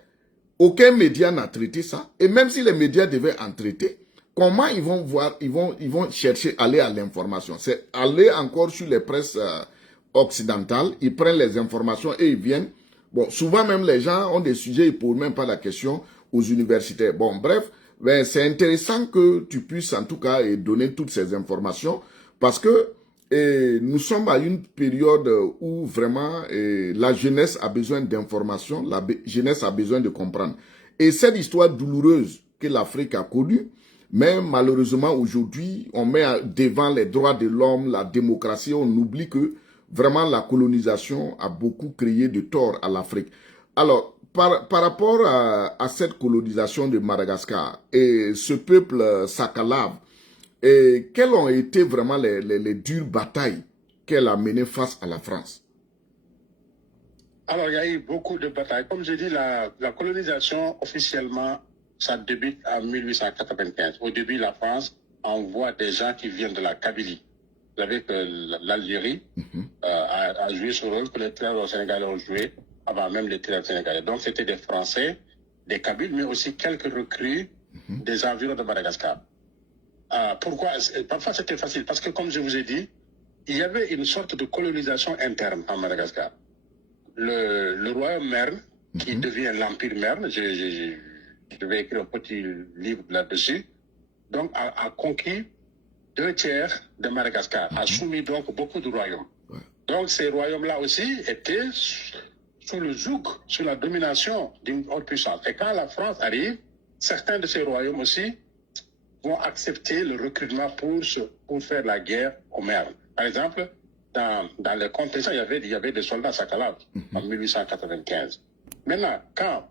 aucun média n'a traité ça. Et même si les médias devaient en traiter, comment ils vont voir, ils vont chercher à aller à l'information. C'est aller encore sur les presses occidentales, ils prennent les informations et ils viennent. Bon, souvent même les gens ont des sujets, ils ne posent même pas la question aux universitaires. Bon, bref, c'est intéressant que tu puisses en tout cas donner toutes ces informations parce que Et nous sommes à une période où vraiment la jeunesse a besoin d'informations, la jeunesse a besoin de comprendre. Et cette histoire douloureuse que l'Afrique a connue, mais malheureusement aujourd'hui, on met devant les droits de l'homme, la démocratie, on oublie que vraiment la colonisation a beaucoup créé de tort à l'Afrique. Alors, par rapport à cette colonisation de Madagascar et ce peuple Sakalav, et quelles ont été vraiment les dures batailles qu'elle a menées face à la France? Alors, il y a eu beaucoup de batailles. Comme je dis, la colonisation, officiellement, ça débute en 1895. Au début, la France envoie des gens qui viennent de la Kabylie. Vous savez que l'Algérie a joué ce rôle que les tirailleurs sénégalais ont joué avant même les tirailleurs sénégalais. Donc, c'était des Français, des Kabyles, mais aussi quelques recrues des environs de Madagascar. Pourquoi? Parfois, c'était facile parce que, comme je vous ai dit, il y avait une sorte de colonisation interne en Madagascar. Le royaume Merne, qui devient l'empire Merne, je vais écrire un petit livre là-dessus, donc a conquis 2/3 de Madagascar, a soumis donc beaucoup de royaumes. Donc ces royaumes-là aussi étaient sous le joug, sous la domination d'une autre puissance. Et quand la France arrive, certains de ces royaumes aussi vont accepter le recrutement pour faire la guerre aux Mères. Par exemple, dans le contingent, il y avait des soldats Sakalav en 1895. Maintenant, quand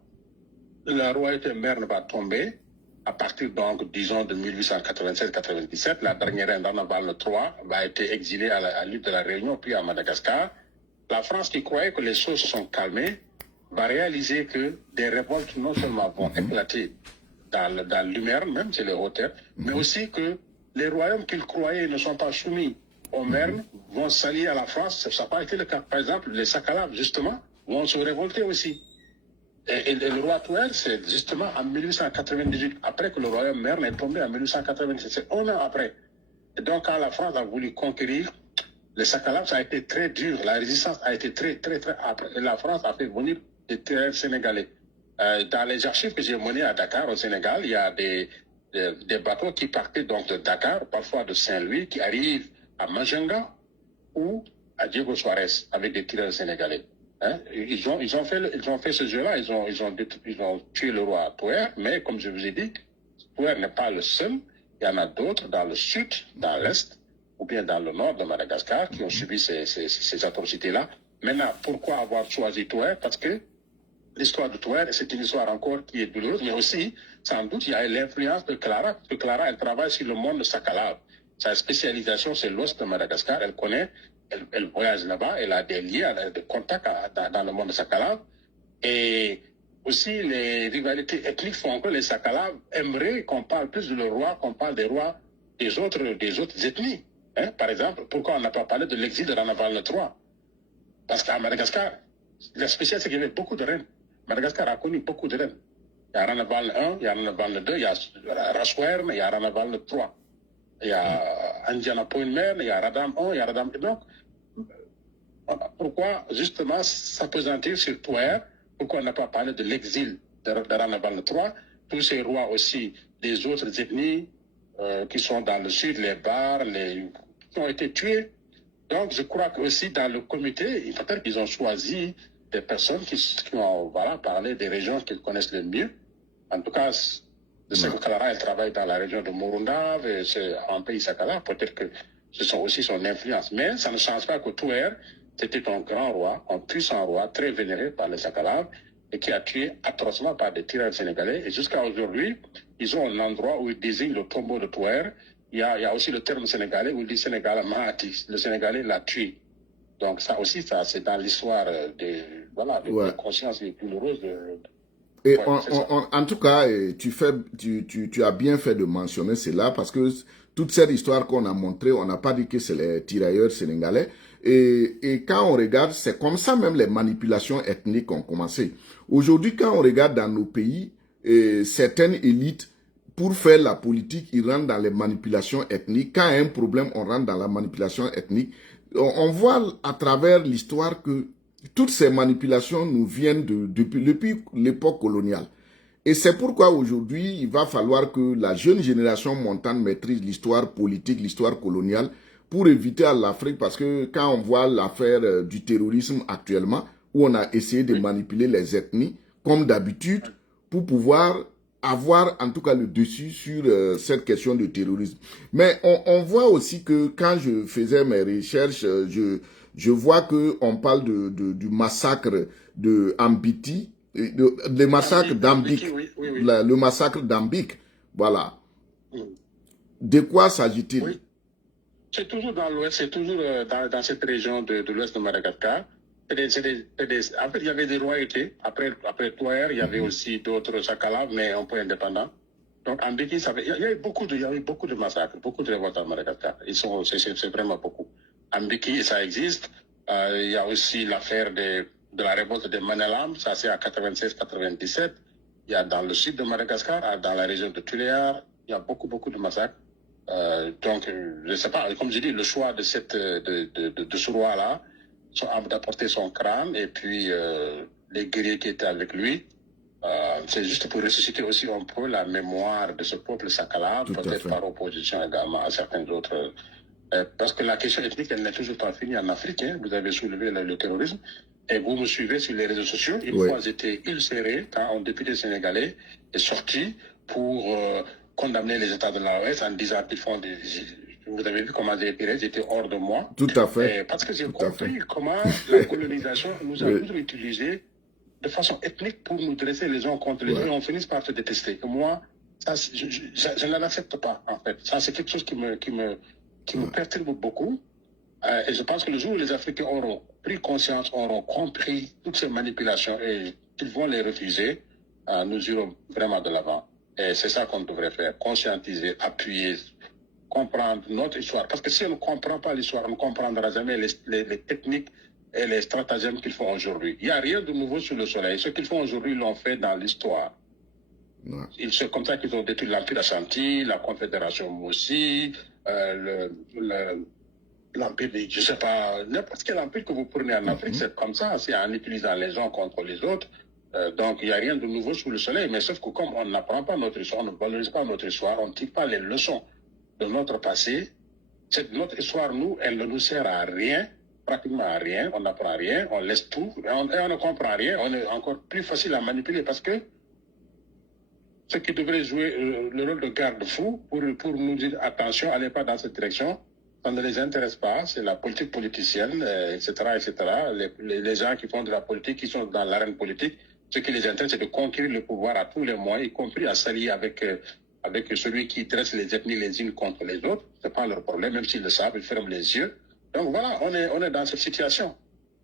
la royauté Merne va tomber, à partir donc, disons, de 1896-97, la dernière reine Ranaval III va être exilée à l'île de la Réunion, puis à Madagascar. La France, qui croyait que les choses se sont calmées, va réaliser que des révoltes non seulement vont éclater dans l'Humerne, même c'est les hauteurs, mais aussi que les royaumes qu'ils croyaient ne sont pas soumis aux Mernes vont s'allier à la France. Ça n'a pas été le cas. Par exemple, les Sakalaves, justement, vont se révolter aussi. Et le roi Touer, c'est justement en 1898, après que le royaume Merne est tombé en 1897, c'est un an après. Et donc, quand la France a voulu conquérir les Sakalaves, ça a été très dur. La résistance a été très âpre. Et la France a fait venir des terres sénégalais. Dans les archives que j'ai menées à Dakar, au Sénégal, il y a des bateaux qui partaient donc de Dakar, parfois de Saint-Louis, qui arrivent à Majenga ou à Diego Suarez avec des tireurs sénégalais. Hein? Ils ont fait ce jeu-là, ils ont tué le roi Touer, mais comme je vous ai dit, Touer n'est pas le seul. Il y en a d'autres dans le sud, dans l'est, ou bien dans le nord de Madagascar, qui ont subi ces atrocités-là. Maintenant, pourquoi avoir choisi Touer? Parce que l'histoire de Touer, c'est une histoire encore qui est douloureuse, mais aussi, sans doute, il y a l'influence de Clara, parce que Clara, elle travaille sur le monde de Sakalav. Sa spécialisation, c'est l'ouest de Madagascar. Elle connaît, elle voyage là-bas, elle a des liens, des contacts dans le monde de Sakalav. Et aussi, les rivalités ethniques font que les Sakalav aimeraient qu'on parle plus de leur roi, qu'on parle des rois des autres ethnies. Hein? Par exemple, pourquoi on n'a pas parlé de l'exil de Ranaval III? Parce qu'à Madagascar, la spécialité, c'est qu'il y avait beaucoup de reines. Madagascar a connu beaucoup de reines. Il y a Ranaval I, il y a Ranaval II, il y a Raswern, il y a Ranaval III. Il y a Andiana Poinmer, il y a Radam I, il y a Radam II. Donc, pourquoi justement s'apesantir sur Touer? Pourquoi on n'a pas parlé de l'exil de Ranaval III? Tous ces rois aussi des autres ethnies qui sont dans le sud, les Bars, qui ont été tués. Donc, je crois que aussi dans le comité, peut-être qu'ils ont choisi des personnes qui ont parlé des régions qu'ils connaissent le mieux. En tout cas, je sais que Clara, elle travaille dans la région de Morunda, c'est un pays Sakala, peut-être que ce sont aussi son influence. Mais ça ne change pas que Touer, c'était un grand roi, un puissant roi, très vénéré par les Sakalaves, et qui a tué atrocement par des tireurs sénégalais. Et jusqu'à aujourd'hui, ils ont un endroit où ils désignent le tombeau de Touer. Il y a aussi le terme sénégalais où il dit Sénégal Mahati. Le Sénégalais l'a tué. Donc ça aussi, c'est dans l'histoire de conscience les plus douloureuses. Et en tout cas, tu as bien fait de mentionner cela parce que toute cette histoire qu'on a montrée, on n'a pas dit que c'est les tirailleurs sénégalais. Et quand on regarde, c'est comme ça même les manipulations ethniques ont commencé. Aujourd'hui, quand on regarde dans nos pays, certaines élites, pour faire la politique, ils rentrent dans les manipulations ethniques. Quand il y a un problème, on rentre dans la manipulation ethnique. On voit à travers l'histoire que toutes ces manipulations nous viennent depuis l'époque coloniale. Et c'est pourquoi aujourd'hui, il va falloir que la jeune génération montante maîtrise l'histoire politique, l'histoire coloniale, pour éviter à l'Afrique, parce que quand on voit l'affaire du terrorisme actuellement, où on a essayé de manipuler les ethnies, comme d'habitude, pour pouvoir avoir en tout cas le dessus sur cette question de terrorisme. Mais on voit aussi que quand je faisais mes recherches, je vois qu'on parle du massacre de Ambiti, le massacre d'Ambik, le massacre d'Ambik, voilà. De quoi s'agit-il? Oui. C'est toujours dans l'ouest, c'est toujours dans cette région de l'ouest de Madagascar. En fait, il y avait des royautés. Après Touaire, il y avait aussi d'autres Sakala, mais un peu indépendants. Donc, en Béki, il y avait beaucoup de massacres, beaucoup de révoltes à Madagascar. C'est vraiment beaucoup. En Béki, ça existe. Il y a aussi l'affaire de la révolte de Manalam, ça c'est à 96-97. Il y a dans le sud de Madagascar, dans la région de Tuléar, il y a beaucoup de massacres. Donc, je ne sais pas, comme je dis, le choix de ce roi-là, d'apporter son crâne, et puis les guerriers qui étaient avec lui, c'est juste pour ressusciter aussi un peu la mémoire de ce peuple Sakala, peut-être par opposition également à certains autres. Parce que la question ethnique, elle n'est toujours pas finie en Afrique. Hein. Vous avez soulevé le terrorisme. Et vous me suivez sur les réseaux sociaux. Une fois, j'étais ulcéré quand un député sénégalais est sorti pour condamner les États de l'OAS en disant qu'ils font des... Vous avez vu comment j'ai été, j'étais hors de moi. Tout à fait. Parce que j'ai compris comment la colonisation nous a toujours utilisés de façon ethnique pour nous dresser les uns contre les autres et on finit par se détester. Et moi, ça, je ne l'accepte pas, en fait. Ça, c'est quelque chose qui me perturbe beaucoup. Et je pense que le jour où les Africains auront pris conscience, auront compris toutes ces manipulations et qu'ils vont les refuser, nous irons vraiment de l'avant. Et c'est ça qu'on devrait faire, conscientiser, appuyer, comprendre notre histoire. Parce que si on ne comprend pas l'histoire, on ne comprendra jamais les techniques et les stratagèmes qu'ils font aujourd'hui. Il n'y a rien de nouveau sur le soleil. Ce qu'ils font aujourd'hui, ils l'ont fait dans l'histoire. C'est comme ça qu'ils ont détruit l'Empire Ashanti, la Confédération Moussi, l'empire, je ne sais pas, n'importe quel empire que vous prenez en Afrique, c'est comme ça, c'est en utilisant les uns contre les autres. Donc, il n'y a rien de nouveau sous le soleil, mais sauf que comme on n'apprend pas notre histoire, on ne valorise pas notre histoire, on ne tire pas les leçons de notre passé, notre histoire, nous, elle ne nous sert à rien, pratiquement à rien, on n'apprend rien, on laisse tout, et on ne comprend rien, on est encore plus facile à manipuler parce que ceux qui devraient jouer le rôle de garde-fou pour nous dire attention, allez pas dans cette direction, ça ne les intéresse pas, c'est la politique politicienne, etc., etc. Les gens qui font de la politique, qui sont dans l'arène politique, ce qui les intéresse, c'est de conquérir le pouvoir à tous les moyens, y compris à s'allier avec celui qui dresse les ethnies les unes contre les autres. Ce n'est pas leur problème, même s'ils le savent, ils ferment les yeux. Donc voilà, on est dans cette situation.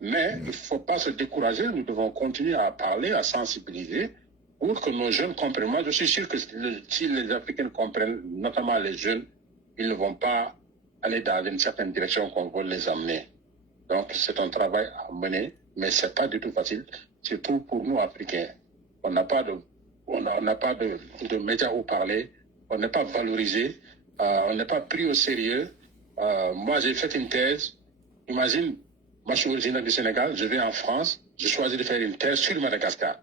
Mais il ne faut pas se décourager, nous devons continuer à parler, à sensibiliser, pour que nos jeunes comprennent. Moi, je suis sûr que si les Africains comprennent, notamment les jeunes, ils ne vont pas aller dans une certaine direction qu'on veut les amener. Donc, c'est un travail à mener, mais ce n'est pas du tout facile, surtout pour nous, Africains. On n'a pas de médias où parler, on n'est pas valorisé, on n'est pas pris au sérieux. Moi, j'ai fait une thèse. Imagine, moi, je suis originaire du Sénégal, je vais en France, je choisis de faire une thèse sur Madagascar.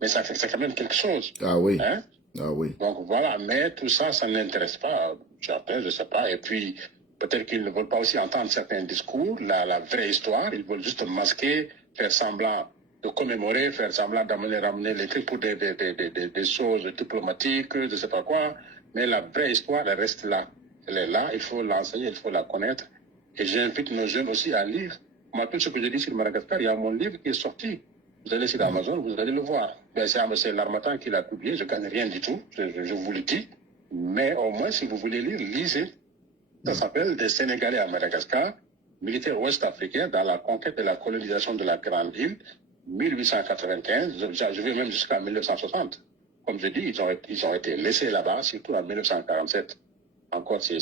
Mais ça fait quand même quelque chose. Ah oui. Hein? Ah oui. Donc voilà, mais tout ça, ça n'intéresse pas certains, je ne sais pas. Et puis, peut-être qu'ils ne veulent pas aussi entendre certains discours, la vraie histoire. Ils veulent juste masquer, faire semblant de commémorer, faire semblant ramener les trucs pour des choses diplomatiques, je ne sais pas quoi. Mais la vraie histoire, elle reste là. Elle est là, il faut l'enseigner, il faut la connaître. Et j'invite nos jeunes aussi à lire. Moi, tout ce que je dis sur Madagascar, il y a mon livre qui est sorti. Vous allez sur Amazon, vous allez le voir. Ben, c'est l'Armatan qui l'a publié, je ne gagne rien du tout, je vous le dis. Mais au moins, si vous voulez lire, lisez. Ça s'appelle Des Sénégalais à Madagascar, militaires ouest-africains dans la conquête et la colonisation de la Grande Île, 1895, je vais même jusqu'à 1960. Comme je dis, ils ont été laissés là-bas, surtout en 1947. Encore, c'est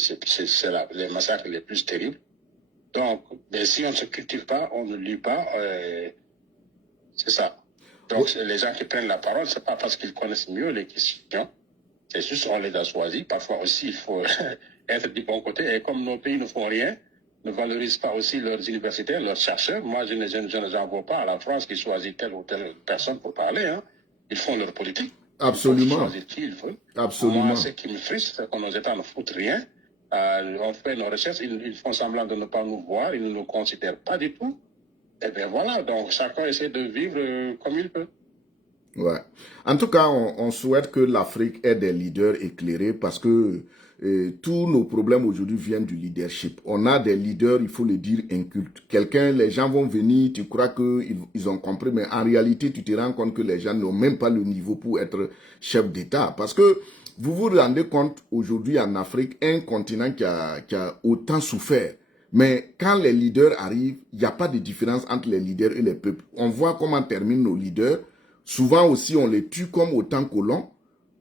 les massacres les plus terribles. Donc, si on ne se cultive pas, on ne lit pas, c'est ça. Donc, les gens qui prennent la parole, ce n'est pas parce qu'ils connaissent mieux les questions. C'est juste qu'on les a choisis. Parfois aussi, il faut être du bon côté. Et comme nos pays ne font rien, ne valorisent pas aussi leurs universitaires, leurs chercheurs. Moi, je ne en vois pas à la France qui choisit telle ou telle personne pour parler. Hein. Ils font leur politique. Absolument. Ils choisissent qui ils veulent. Absolument. Moi, ce qui me frustre, c'est que nos États ne foutent rien. On fait nos recherches, ils font semblant de ne pas nous voir, ils ne nous considèrent pas du tout. Et bien voilà, donc chacun essaie de vivre comme il peut. Ouais. En tout cas, on souhaite que l'Afrique ait des leaders éclairés parce que tous nos problèmes aujourd'hui viennent du leadership. On a des leaders, il faut le dire, incultes. Les gens vont venir, tu crois qu'ils ont compris, mais en réalité, tu te rends compte que les gens n'ont même pas le niveau pour être chef d'État. Parce que vous vous rendez compte aujourd'hui en Afrique, un continent qui a autant souffert. Mais quand les leaders arrivent, il n'y a pas de différence entre les leaders et les peuples. On voit comment terminent nos leaders. Souvent aussi, on les tue comme autant colons,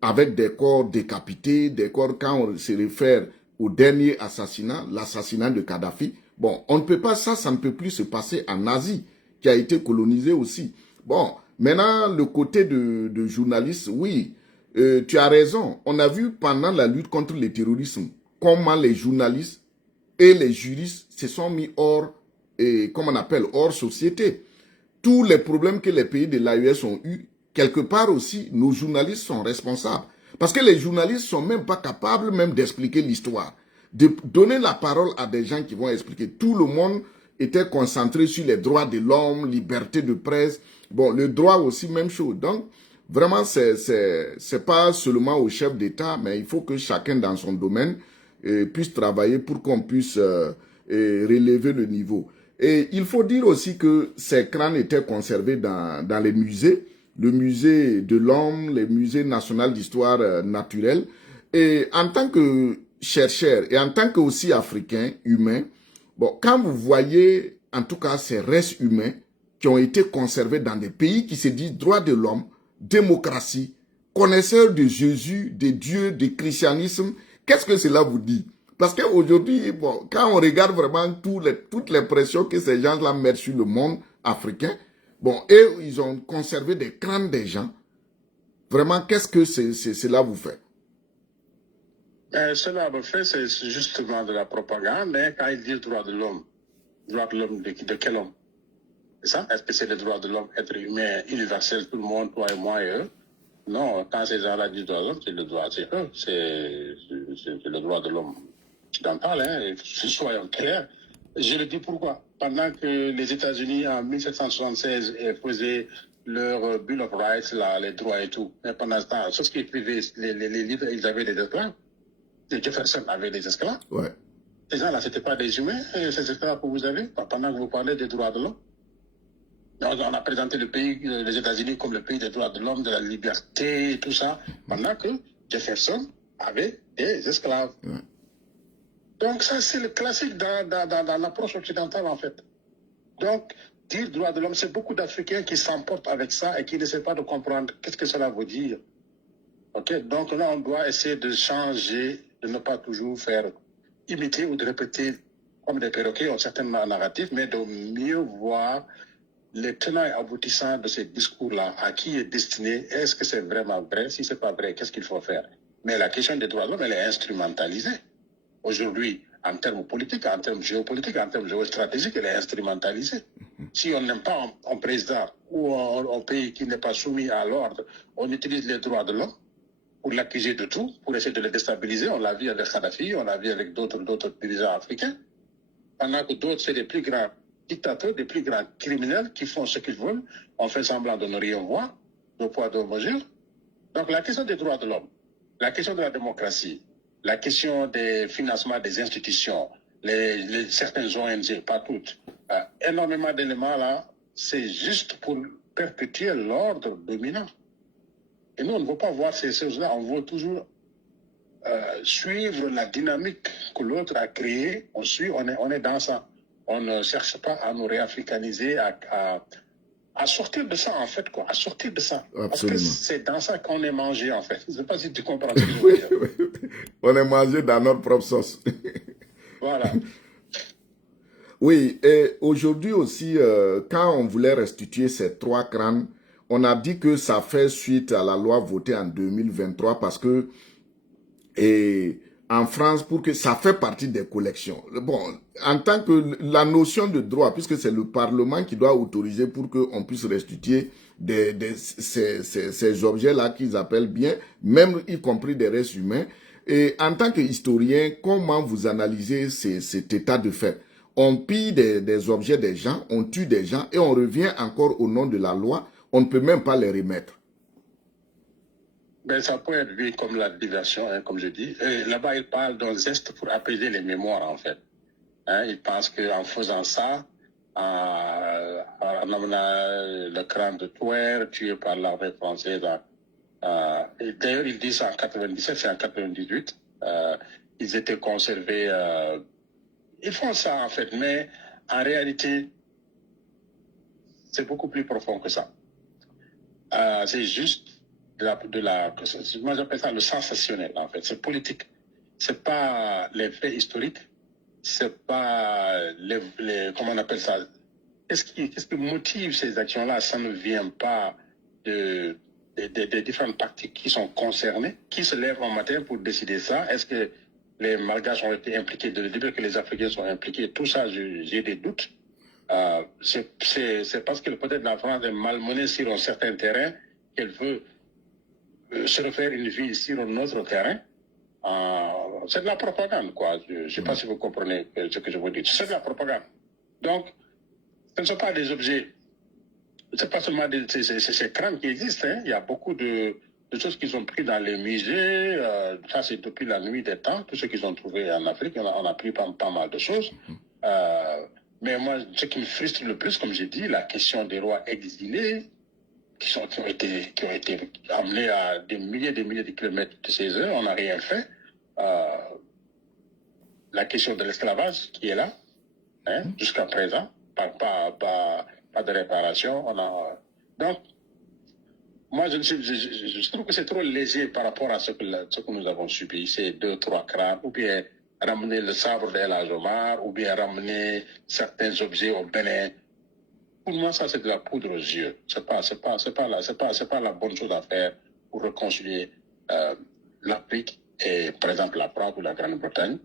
avec des corps décapités, des corps quand on se réfère au dernier assassinat, l'assassinat de Kadhafi. Bon, on ne peut pas, ça ne peut plus se passer en Asie, qui a été colonisée aussi. Bon, maintenant, le côté de journalistes, oui, tu as raison. On a vu pendant la lutte contre le terrorisme, comment les journalistes et les juristes se sont mis hors, comme on appelle, hors société. Tous les problèmes que les pays de l'AES ont eu, quelque part aussi, nos journalistes sont responsables. Parce que les journalistes sont même pas capables même d'expliquer l'histoire. De donner la parole à des gens qui vont expliquer. Tout le monde était concentré sur les droits de l'homme, liberté de presse. Bon, le droit aussi, même chose. Donc, vraiment, c'est pas seulement au chef d'État, mais il faut que chacun dans son domaine puisse travailler pour qu'on puisse relever le niveau. Et il faut dire aussi que ces crânes étaient conservés dans les musées, le musée de l'homme, le musée national d'histoire naturelle. Et en tant que chercheur et en tant que aussi africain, humain, bon, quand vous voyez en tout cas ces restes humains qui ont été conservés dans des pays qui se disent droits de l'homme, démocratie, connaisseurs de Jésus, de Dieu, du christianisme, qu'est-ce que cela vous dit? Parce qu'aujourd'hui, bon, quand on regarde vraiment toutes les pressions que ces gens-là mettent sur le monde africain, bon, et ils ont conservé des crânes des gens. Vraiment, qu'est-ce que cela vous fait? Cela me fait, c'est justement de la propagande, hein, quand ils disent droit de l'homme de quel homme? C'est ça? Est-ce que c'est le droit de l'homme, être humain, universel, tout le monde, toi et moi et eux? Non, quand ces gens-là disent droit de l'homme, c'est le droit, c'est eux, c'est le droit de l'homme occidental, hein, soyons clairs. Je le dis pourquoi. Pendant que les États-Unis, en 1776, faisaient leur Bill of Rights, là, les droits et tout, mais pendant ce temps, ceux qui écrivaient les livres, ils avaient des esclaves. Les Jefferson avait des esclaves. Ouais. Ces gens-là, ce n'étaient pas des humains, ces esclaves que vous avez, pendant que vous parlez des droits de l'homme. On a présenté le pays, les États-Unis, comme le pays des droits de l'homme, de la liberté, et tout ça, pendant que Jefferson avait des esclaves. Ouais. Donc ça, c'est le classique dans l'approche occidentale, en fait. Donc, dire droit de l'homme, c'est beaucoup d'Africains qui s'emportent avec ça et qui n'essaient pas de comprendre qu'est-ce que cela veut dire. Ok, donc là, on doit essayer de changer, de ne pas toujours faire imiter ou de répéter comme des perroquets un certain narratif, mais de mieux voir les tenants et aboutissants de ces discours-là, à qui est destiné, est-ce que c'est vraiment vrai? Si c'est pas vrai, qu'est-ce qu'il faut faire? Mais la question des droits de l'homme, elle est instrumentalisée. Aujourd'hui, en termes politiques, en termes géopolitiques, en termes géostratégiques, elle est instrumentalisée. Si on n'aime pas un président ou un pays qui n'est pas soumis à l'ordre, on utilise les droits de l'homme pour l'accuser de tout, pour essayer de le déstabiliser. On l'a vu avec Kadhafi, on l'a vu avec d'autres dirigeants africains. Pendant que d'autres, c'est des plus grands dictateurs, des plus grands criminels qui font ce qu'ils veulent. On fait semblant de ne rien voir, de poids, de mesure. Donc la question des droits de l'homme, la question de la démocratie, la question des financements des institutions, certaines ONG, pas toutes, énormément d'éléments là, c'est juste pour perpétuer l'ordre dominant. Et nous, on ne veut pas voir ces choses-là, on veut toujours suivre la dynamique que l'autre a créée. On suit, on est dans ça. On ne cherche pas à nous réafricaniser, à sortir de ça, en fait, quoi, à sortir de ça. Absolument. Parce que c'est dans ça qu'on est mangé, en fait. Je ne sais pas si tu comprends ce que je veux dire. On est mangé dans notre propre sauce. Voilà. Oui, et aujourd'hui aussi, quand on voulait restituer ces 3 crânes, on a dit que ça fait suite à la loi votée en 2023 parce que en France, pour que ça fait partie des collections. Bon, en tant que la notion de droit, puisque c'est le Parlement qui doit autoriser pour qu'on puisse restituer ces objets-là qu'ils appellent bien, même y compris des restes humains. Et en tant qu'historien, comment vous analysez cet état de fait? On pille des objets des gens, on tue des gens et on revient encore au nom de la loi, on ne peut même pas les remettre. Ben, ça peut être vu comme la diversion, hein, comme je dis. Là-bas, il parle d'un geste pour apaiser les mémoires, en fait. Hein, il pense qu'en faisant ça, en amenant le crâne de Touer, tué par l'armée française. D'ailleurs, ils disent en 97, c'est en 98, ils étaient conservés. Ils font ça, en fait, mais en réalité, c'est beaucoup plus profond que ça. C'est juste moi j'appelle ça le sensationnel, en fait. C'est politique. C'est pas les faits historiques. C'est pas comment on appelle ça. Qu'est-ce qui motive ces actions-là? Ça ne vient pas des différentes parties qui sont concernées, qui se lèvent en matin pour décider ça. Est-ce que les Malgaches ont été impliqués dès le début, que les Africains sont impliqués? Tout ça, j'ai des doutes. C'est parce que peut-être la France est malmenée sur un certain terrain qu'elle veut se refaire une vie sur un autre terrain. C'est de la propagande, quoi. Je ne sais pas si vous comprenez ce que je veux dire. C'est de la propagande. Donc, ce ne sont pas des objets, ce n'est pas seulement ces crânes qui existent. Hein. Il y a beaucoup de choses qu'ils ont pris dans les musées. Ça, c'est depuis la nuit des temps. Tout ce qu'ils ont trouvé en Afrique, on a pris pas mal de choses. Mais moi, ce qui me frustre le plus, comme j'ai dit, la question des rois exilés, qui ont été amenés à des milliers de kilomètres de chez eux, on n'a rien fait. La question de l'esclavage qui est là, hein, jusqu'à présent, pas de réparation. Donc, moi, je trouve que c'est trop léger par rapport à ce que nous avons subi, ces 2-3 crânes, ou bien ramener le sabre d'El Hadj Omar, ou bien ramener certains objets au Bénin. Pour moi, ça, c'est de la poudre aux yeux. C'est pas la bonne chose à faire pour réconcilier l'Afrique et, par exemple, la France ou la Grande-Bretagne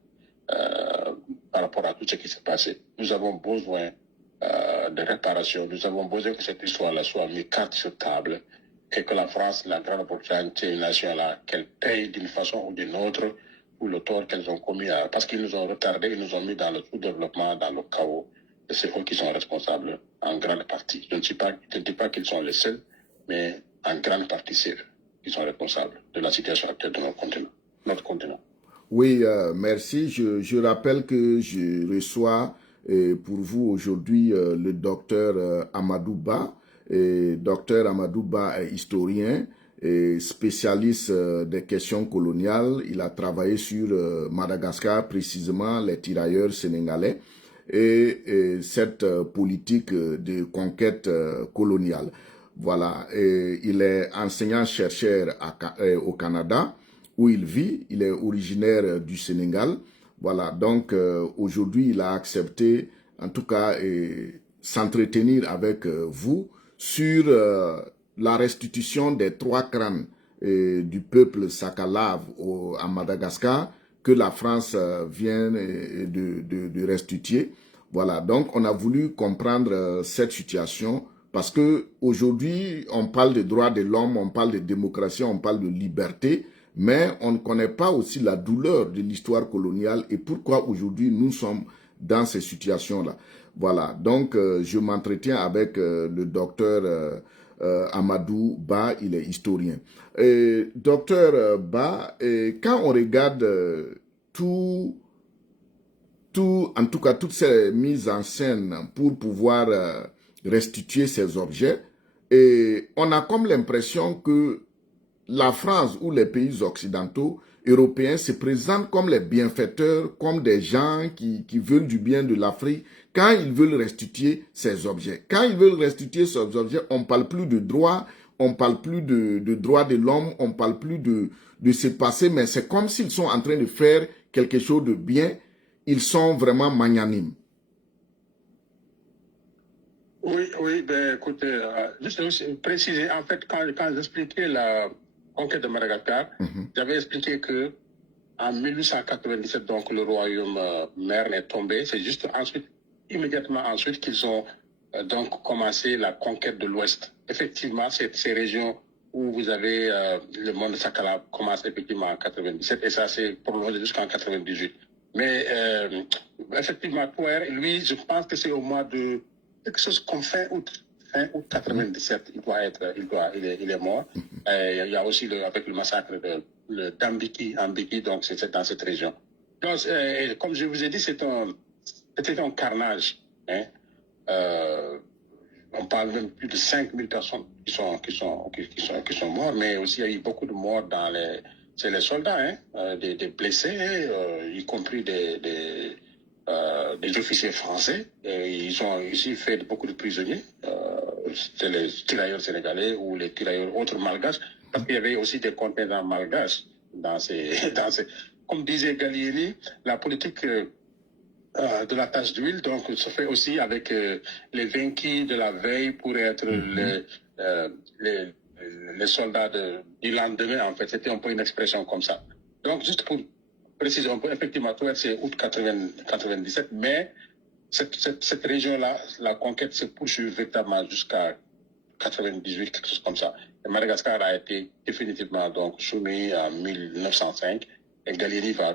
par rapport à tout ce qui s'est passé. Nous avons besoin de réparation. Nous avons besoin que cette histoire-là soit mise carte sur table et que la France, la Grande-Bretagne, ces nations-là, qu'elles payent d'une façon ou d'une autre pour le tort qu'elles ont commis. Parce qu'ils nous ont retardés, ils nous ont mis dans le sous-développement, dans le chaos. Et c'est eux qui sont responsables en grande partie. Je ne dis pas qu'ils sont les seuls, mais en grande partie, c'est eux qui sont responsables de la situation actuelle de notre continent. Oui, merci. Je rappelle que je reçois pour vous aujourd'hui le docteur Amadou Ba. Docteur Amadou Ba est historien et spécialiste des questions coloniales. Il a travaillé sur Madagascar, précisément les tirailleurs sénégalais et cette politique de conquête coloniale. Voilà, il est enseignant-chercheur au Canada, où il vit. Il est originaire du Sénégal. Voilà, donc aujourd'hui, il a accepté, en tout cas, s'entretenir avec vous sur la restitution des 3 crânes du peuple Sakalave à Madagascar que la France vient de restituer. Voilà, donc on a voulu comprendre cette situation parce que aujourd'hui, on parle des droits de l'homme, on parle de démocratie, on parle de liberté, mais on ne connaît pas aussi la douleur de l'histoire coloniale et pourquoi aujourd'hui nous sommes dans ces situations-là. Voilà, donc je m'entretiens avec le docteur Amadou Ba, il est historien. Docteur Ba, quand on regarde en tout cas toutes ces mises en scène pour pouvoir restituer ces objets, et on a comme l'impression que la France ou les pays occidentaux, européens, se présentent comme les bienfaiteurs, comme des gens qui veulent du bien de l'Afrique quand ils veulent restituer ces objets. Quand ils veulent restituer ces objets, on ne parle plus de droit, on ne parle plus de droits de l'homme, on ne parle plus de ce passé, mais c'est comme s'ils sont en train de faire quelque chose de bien. Ils sont vraiment magnanimes. Oui, ben écoutez, juste préciser, en fait, quand j'expliquais la conquête de Madagascar, j'avais expliqué que en 1897, donc le royaume mère est tombé. C'est juste immédiatement ensuite qu'ils ont donc commencé la conquête de l'Ouest. Effectivement, ces régions où vous avez le monde Sakala commence effectivement en 97 et ça s'est prolongé jusqu'en 98. Mais effectivement, Touer, lui, je pense que c'est au mois de quelque chose comme fin août 97, il est mort. Il y a aussi avec le massacre d'Ambiki, donc c'est dans cette région. Donc, comme je vous ai dit, c'était un carnage. Hein. On parle même plus de 5000 personnes qui sont mortes, mais aussi il y a eu beaucoup de morts c'est les soldats, hein, des blessés, y compris des officiers français. Et ils ont aussi fait beaucoup de prisonniers. C'est les tirailleurs sénégalais ou les tirailleurs autres malgaches, parce qu'il y avait aussi des contingents malgaches dans ces comme disait Gallieni, la politique de la tache d'huile, donc se fait aussi avec les vaincus de la veille pour être les soldats du lendemain, en fait. C'était un peu une expression comme ça. Donc, juste pour préciser un peu, effectivement, c'est août 97, mais cette région-là, la conquête se poursuit véritablement jusqu'à 98, quelque chose comme ça. Et Madagascar a été définitivement donc soumis en 1905. Et Gallieni va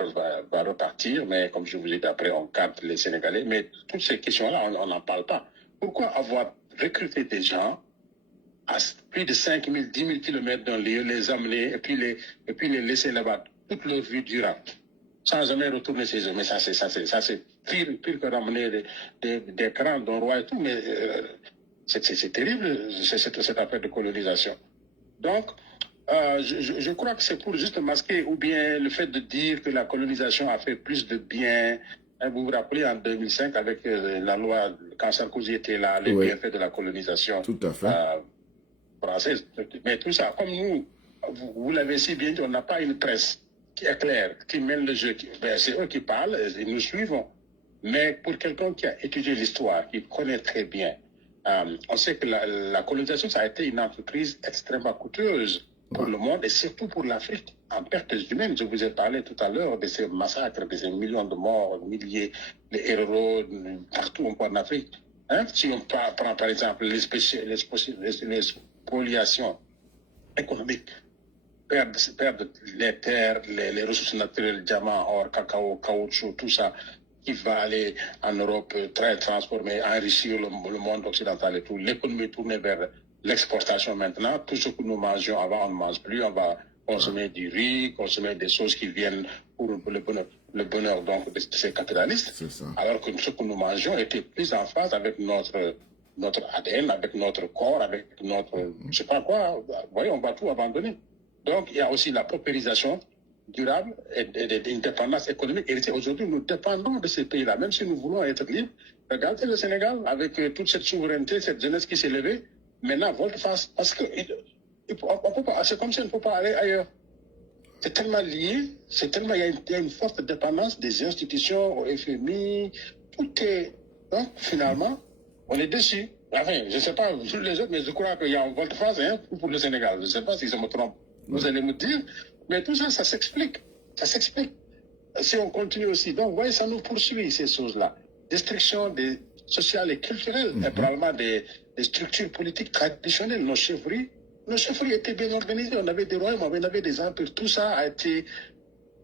repartir, mais comme je vous ai dit, après, on capte les Sénégalais. Mais toutes ces questions-là, on n'en parle pas. Pourquoi avoir recruté des gens à plus de 5 000, 10 000 kilomètres d'un lieu, les amener et puis les laisser là-bas toute leur vie durant, sans jamais retourner chez eux? Mais ça, c'est pire que ramener des crans d'un roi et tout, mais c'est terrible, cette affaire de colonisation. Donc, je crois que c'est pour juste masquer, ou bien le fait de dire que la colonisation a fait plus de bien. Vous vous rappelez en 2005 avec la loi, quand Sarkozy était là, les bienfaits de la colonisation française. Mais tout ça, comme nous, vous l'avez si bien dit, on n'a pas une presse qui est claire, qui mène le jeu. C'est eux qui parlent et nous suivons. Mais pour quelqu'un qui a étudié l'histoire, qui connaît très bien, on sait que la colonisation, ça a été une entreprise extrêmement coûteuse pour le monde et surtout pour l'Afrique, en pertes humaines. Je vous ai parlé tout à l'heure de ces massacres, de ces millions de morts, milliers de héros partout en Afrique. Hein? Si on prend par exemple les spoliations économiques, perdre les terres, les ressources naturelles, diamants, or, cacao, caoutchouc, tout ça, qui va aller en Europe, transformer, enrichir le monde occidental et tout. L'économie tournée vers l'exportation maintenant. Tout ce que nous mangeons avant, on ne mange plus. On va consommer du riz, consommer des choses qui viennent pour le bonheur donc, de ces capitalistes. Alors que ce que nous mangeons était plus en phase avec notre ADN, avec notre corps, avec notre, je sais pas quoi. Vous voyez, on va tout abandonner. Donc, il y a aussi la paupérisation durable et d'indépendance économique. Et aujourd'hui, nous dépendons de ces pays-là, même si nous voulons être libres. Regardez le Sénégal, avec toute cette souveraineté, cette jeunesse qui s'est levée, maintenant, volte-face, parce que on peut pas, c'est comme si on ne peut pas aller ailleurs. C'est tellement lié, il y a une forte dépendance des institutions, au FMI, tout est, hein, finalement, on est dessus. Enfin, je ne sais pas sur les autres, mais je crois qu'il y a un volte-face pour le Sénégal. Je ne sais pas si je me trompe. Vous allez me dire, mais tout ça, ça s'explique. Ça s'explique. Si on continue aussi. Donc, vous voyez, ça nous poursuit, ces choses-là. Destruction sociale et culturelle, et probablement des structures politiques traditionnelles. Nos chefferies étaient bien organisées. On avait des royaumes, on avait des empires. Tout ça a été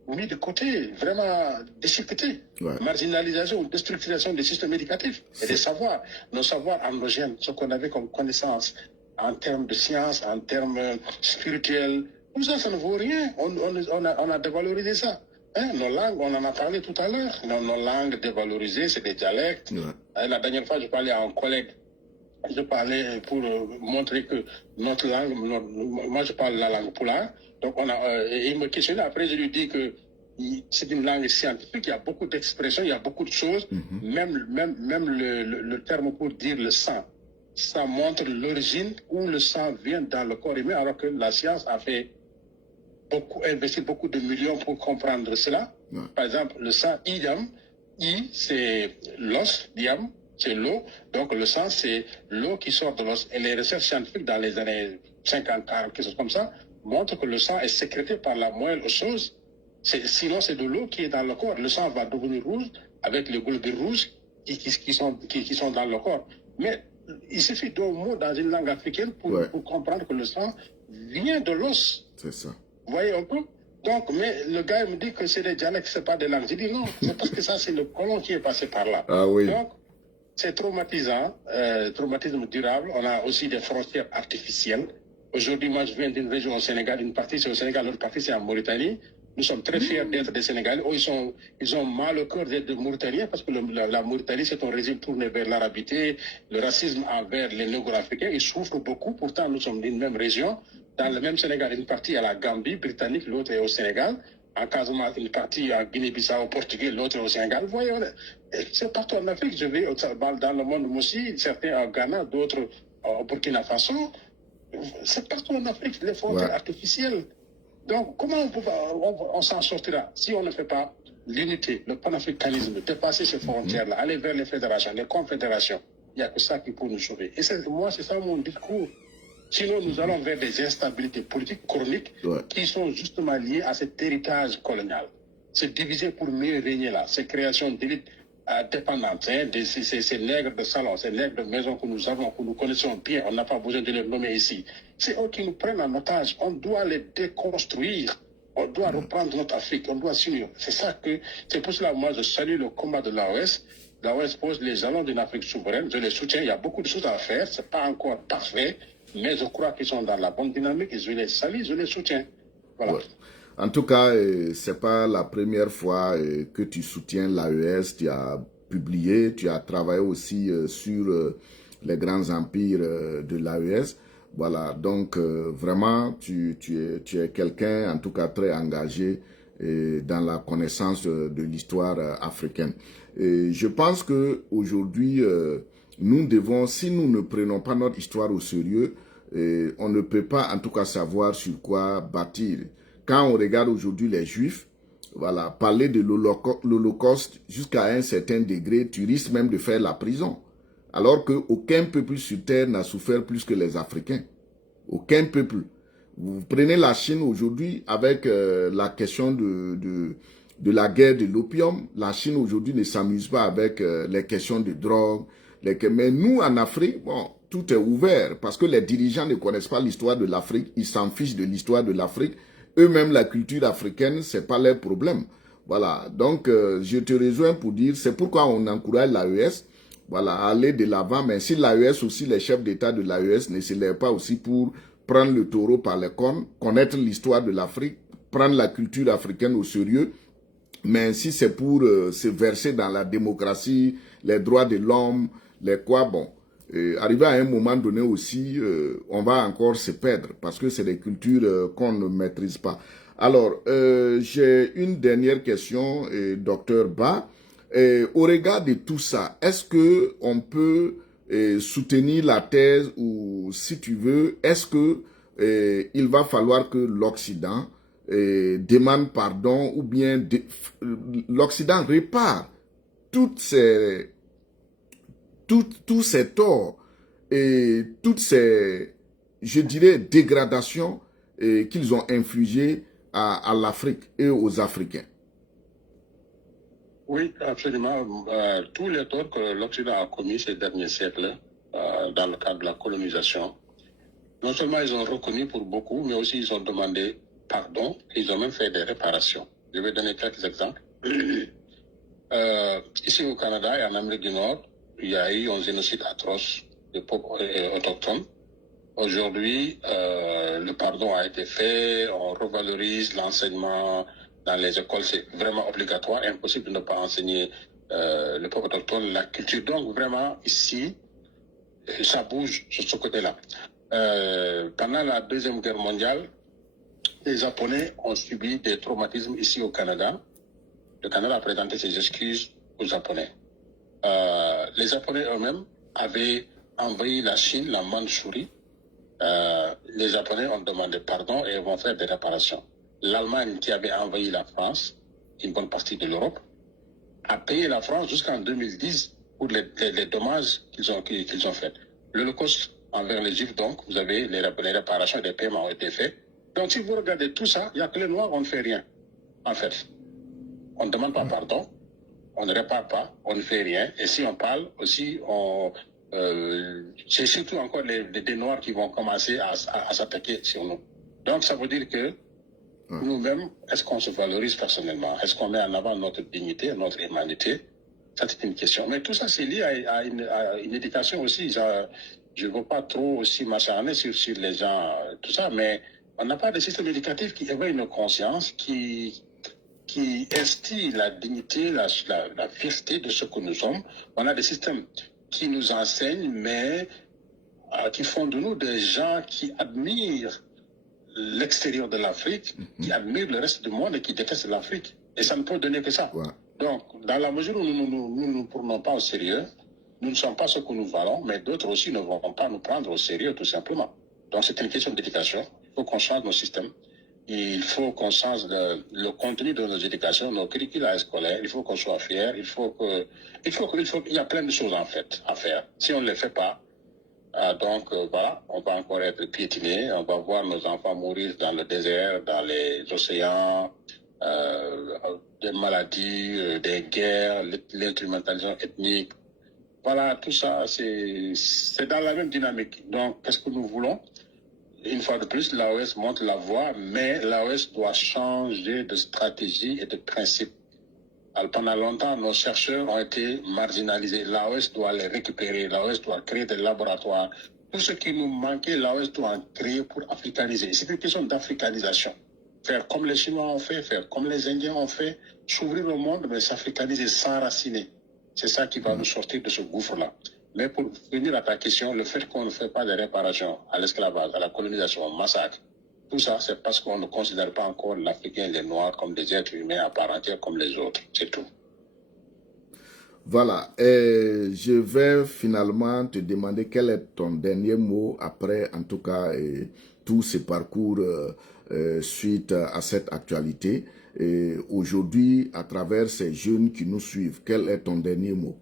mis de côté, vraiment déchiqueté. Marginalisation, déstructuration des systèmes éducatifs et des savoirs. Nos savoirs endogènes, ce qu'on avait comme connaissance en termes de sciences, en termes spirituels, tout ça, ça ne vaut rien. On a dévalorisé ça. Hein? Nos langues, on en a parlé tout à l'heure. Nos langues dévalorisées, c'est des dialectes. La dernière fois, je parlais à un collègue. Je parlais pour montrer que notre langue, moi je parle la langue poulard. Donc il me questionnait. Après, je lui dis que c'est une langue scientifique. Il y a beaucoup d'expressions, il y a beaucoup de choses. Même le terme pour dire le sang. Ça montre l'origine où le sang vient dans le corps humain, alors que la science a investi beaucoup de millions pour comprendre cela. Par exemple, le sang, idiam, c'est l'os, diam, c'est l'eau. Donc le sang, c'est l'eau qui sort de l'os. Et les recherches scientifiques dans les années 50, 40, quelque chose comme ça, montrent que le sang est sécrété par la moelle osseuse. Sinon, c'est de l'eau qui est dans le corps. Le sang va devenir rouge avec les globules rouges qui sont dans le corps. Mais il suffit d'un mot dans une langue africaine pour comprendre que le sang vient de l'os. C'est ça. Vous voyez un peu? Donc, mais le gars il me dit que c'est des dialectes, c'est pas des langues. Je dis non, c'est parce que ça, c'est le colon qui est passé par là. Ah oui. Donc, c'est traumatisant, traumatisme durable. On a aussi des frontières artificielles. Aujourd'hui, moi, je viens d'une région au Sénégal. Une partie, c'est au Sénégal, l'autre partie, c'est en Mauritanie. Nous sommes très fiers d'être des Sénégalais. Oh, ils ont mal au cœur d'être des Mauritaniens parce que la Mauritanie, c'est un régime tourné vers l'arabité, le racisme envers les Négro-Africains. Ils souffrent beaucoup. Pourtant, nous sommes d'une même région. Dans le même Sénégal, une partie à la Gambie, britannique, l'autre est au Sénégal. En Casamance, une partie à Guinée-Bissau, au Portugais, l'autre au Sénégal. Vous voyez, c'est partout en Afrique. Je vais dans le monde aussi, certains au Ghana, d'autres au Burkina Faso. C'est partout en Afrique, les frontières artificielles. Donc, comment on s'en sortira si on ne fait pas l'unité, le panafricanisme, dépasser ces frontières-là, aller vers les fédérations, les confédérations? Il n'y a que ça qui peut nous sauver. Et moi, c'est ça mon discours. Sinon, nous allons vers des instabilités politiques chroniques qui sont justement liées à cet héritage colonial. C'est diviser pour mieux régner là, ces créations d'élites dépendantes, hein, ces nègres de salon, ces nègres de maison que nous avons, que nous connaissons bien, on n'a pas besoin de les nommer ici. C'est eux qui nous prennent en otage. On doit les déconstruire. On doit reprendre notre Afrique. On doit s'unir. C'est pour cela, moi, je salue le combat de l'AOS. L'AOS pose les jalons d'une Afrique souveraine. Je les soutiens. Il y a beaucoup de choses à faire. C'est pas encore parfait. Mais je crois qu'ils sont dans la bonne dynamique et je les salue, je les soutiens. Voilà. Ouais. En tout cas, c'est pas la première fois que tu soutiens l'AES. Tu as publié, tu as travaillé aussi sur les grands empires de l'AES. Voilà, donc vraiment, tu es quelqu'un, en tout cas très engagé dans la connaissance de l'histoire africaine. Et je pense que aujourd'hui, nous devons, si nous ne prenons pas notre histoire au sérieux, on ne peut pas en tout cas savoir sur quoi bâtir. Quand on regarde aujourd'hui les Juifs, voilà, parler de l'Holocauste jusqu'à un certain degré, tu risques même de faire la prison. Alors qu'aucun peuple sur terre n'a souffert plus que les Africains. Aucun peuple. Vous prenez la Chine aujourd'hui avec la question de la guerre de l'opium. La Chine aujourd'hui ne s'amuse pas avec les questions de drogue. Mais nous, en Afrique, bon, tout est ouvert parce que les dirigeants ne connaissent pas l'histoire de l'Afrique. Ils s'en fichent de l'histoire de l'Afrique. Eux-mêmes, la culture africaine, c'est pas leur problème. Voilà. Donc, je te rejoins pour dire, c'est pourquoi on encourage l'AES, voilà, à aller de l'avant. Mais si l'AES aussi, les chefs d'État de l'AES ne se lèvent pas aussi pour prendre le taureau par les cornes, connaître l'histoire de l'Afrique, prendre la culture africaine au sérieux, mais si c'est pour se verser dans la démocratie, les droits de l'homme, les quoi, bon, arrivé à un moment donné aussi, on va encore se perdre parce que c'est des cultures qu'on ne maîtrise pas. Alors, j'ai une dernière question, docteur Ba. Au regard de tout ça, est-ce que on peut soutenir la thèse ou, si tu veux, est-ce que il va falloir que l'Occident demande pardon ou bien l'Occident répare tous ces torts et toutes ces, je dirais, dégradations qu'ils ont infligées à l'Afrique et aux Africains? Oui, absolument. Tous les torts que l'Occident a commis ces derniers siècles dans le cadre de la colonisation, non seulement ils ont reconnu pour beaucoup, mais aussi ils ont demandé pardon, ils ont même fait des réparations. Je vais donner quelques exemples. Ici au Canada et en Amérique du Nord, il y a eu un génocide atroce des peuples autochtones. Aujourd'hui, le pardon a été fait, on revalorise l'enseignement dans les écoles, c'est vraiment obligatoire, impossible de ne pas enseigner le peuple autochtone, la culture. Donc vraiment, ici, ça bouge sur ce côté-là. Pendant la Deuxième Guerre mondiale, les Japonais ont subi des traumatismes ici au Canada. Le Canada a présenté ses excuses aux Japonais. Les Japonais eux-mêmes avaient envahi la Chine, la Mandchourie. Les Japonais ont demandé pardon et vont faire des réparations. L'Allemagne, qui avait envahi la France, une bonne partie de l'Europe, a payé la France jusqu'en 2010 pour les dommages qu'ils ont faits. L'Holocauste envers les Juifs, donc, vous avez les réparations et les paiements ont été faits. Donc, si vous regardez tout ça, il n'y a que les Noirs, on ne fait rien. En fait, on ne demande pas pardon, on ne répare pas, on ne fait rien. Et si on parle aussi, on c'est surtout encore des Noirs qui vont commencer à s'attaquer sur nous. Donc, ça veut dire que nous-mêmes, est-ce qu'on se valorise personnellement? Est-ce qu'on met en avant notre dignité, notre humanité? Ça, c'est une question. Mais tout ça, c'est lié à une éducation aussi. Je ne veux pas trop aussi m'acharner sur les gens, tout ça, mais on n'a pas de système éducatif qui éveille nos consciences, qui instille la dignité, la fierté de ce que nous sommes. On a des systèmes qui nous enseignent, mais qui font de nous des gens qui admirent l'extérieur de l'Afrique, qui admirent le reste du monde et qui détestent l'Afrique. Et ça ne peut donner que ça. Ouais. Donc, dans la mesure où nous ne prenons pas au sérieux, nous ne sommes pas ce que nous valons, mais d'autres aussi ne vont pas nous prendre au sérieux, tout simplement. Donc, c'est une question d'éducation. Il faut qu'on change nos systèmes. Il faut qu'on change le contenu de nos éducations, nos curricula scolaires. Il faut qu'on soit fiers. Il y a plein de choses en fait à faire. Si on ne les fait pas, voilà, on va encore être piétiné. On va voir nos enfants mourir dans le désert, dans les océans, des maladies, des guerres, l'instrumentalisation ethnique. Voilà, tout ça, c'est dans la même dynamique. Donc, qu'est-ce que nous voulons? Une fois de plus, l'AOS montre la voie, mais l'AOS doit changer de stratégie et de principe. Alors, pendant longtemps, nos chercheurs ont été marginalisés. L'AOS doit les récupérer. L'AOS doit créer des laboratoires. Tout ce qui nous manquait, l'AOS doit en créer pour africaniser. C'est une question d'africanisation. Faire comme les Chinois ont fait, faire comme les Indiens ont fait, s'ouvrir au monde, mais s'africaniser, s'enraciner. C'est ça qui va nous sortir de ce gouffre-là. Mais pour venir à ta question, le fait qu'on ne fait pas de réparation à l'esclavage, à la colonisation, au massacre, tout ça, c'est parce qu'on ne considère pas encore l'Africain et les Noirs comme des êtres humains à part entière comme les autres. C'est tout. Voilà. Et je vais finalement te demander quel est ton dernier mot après, en tout cas, tout ce parcours suite à cette actualité. Aujourd'hui, à travers ces jeunes qui nous suivent, quel est ton dernier mot?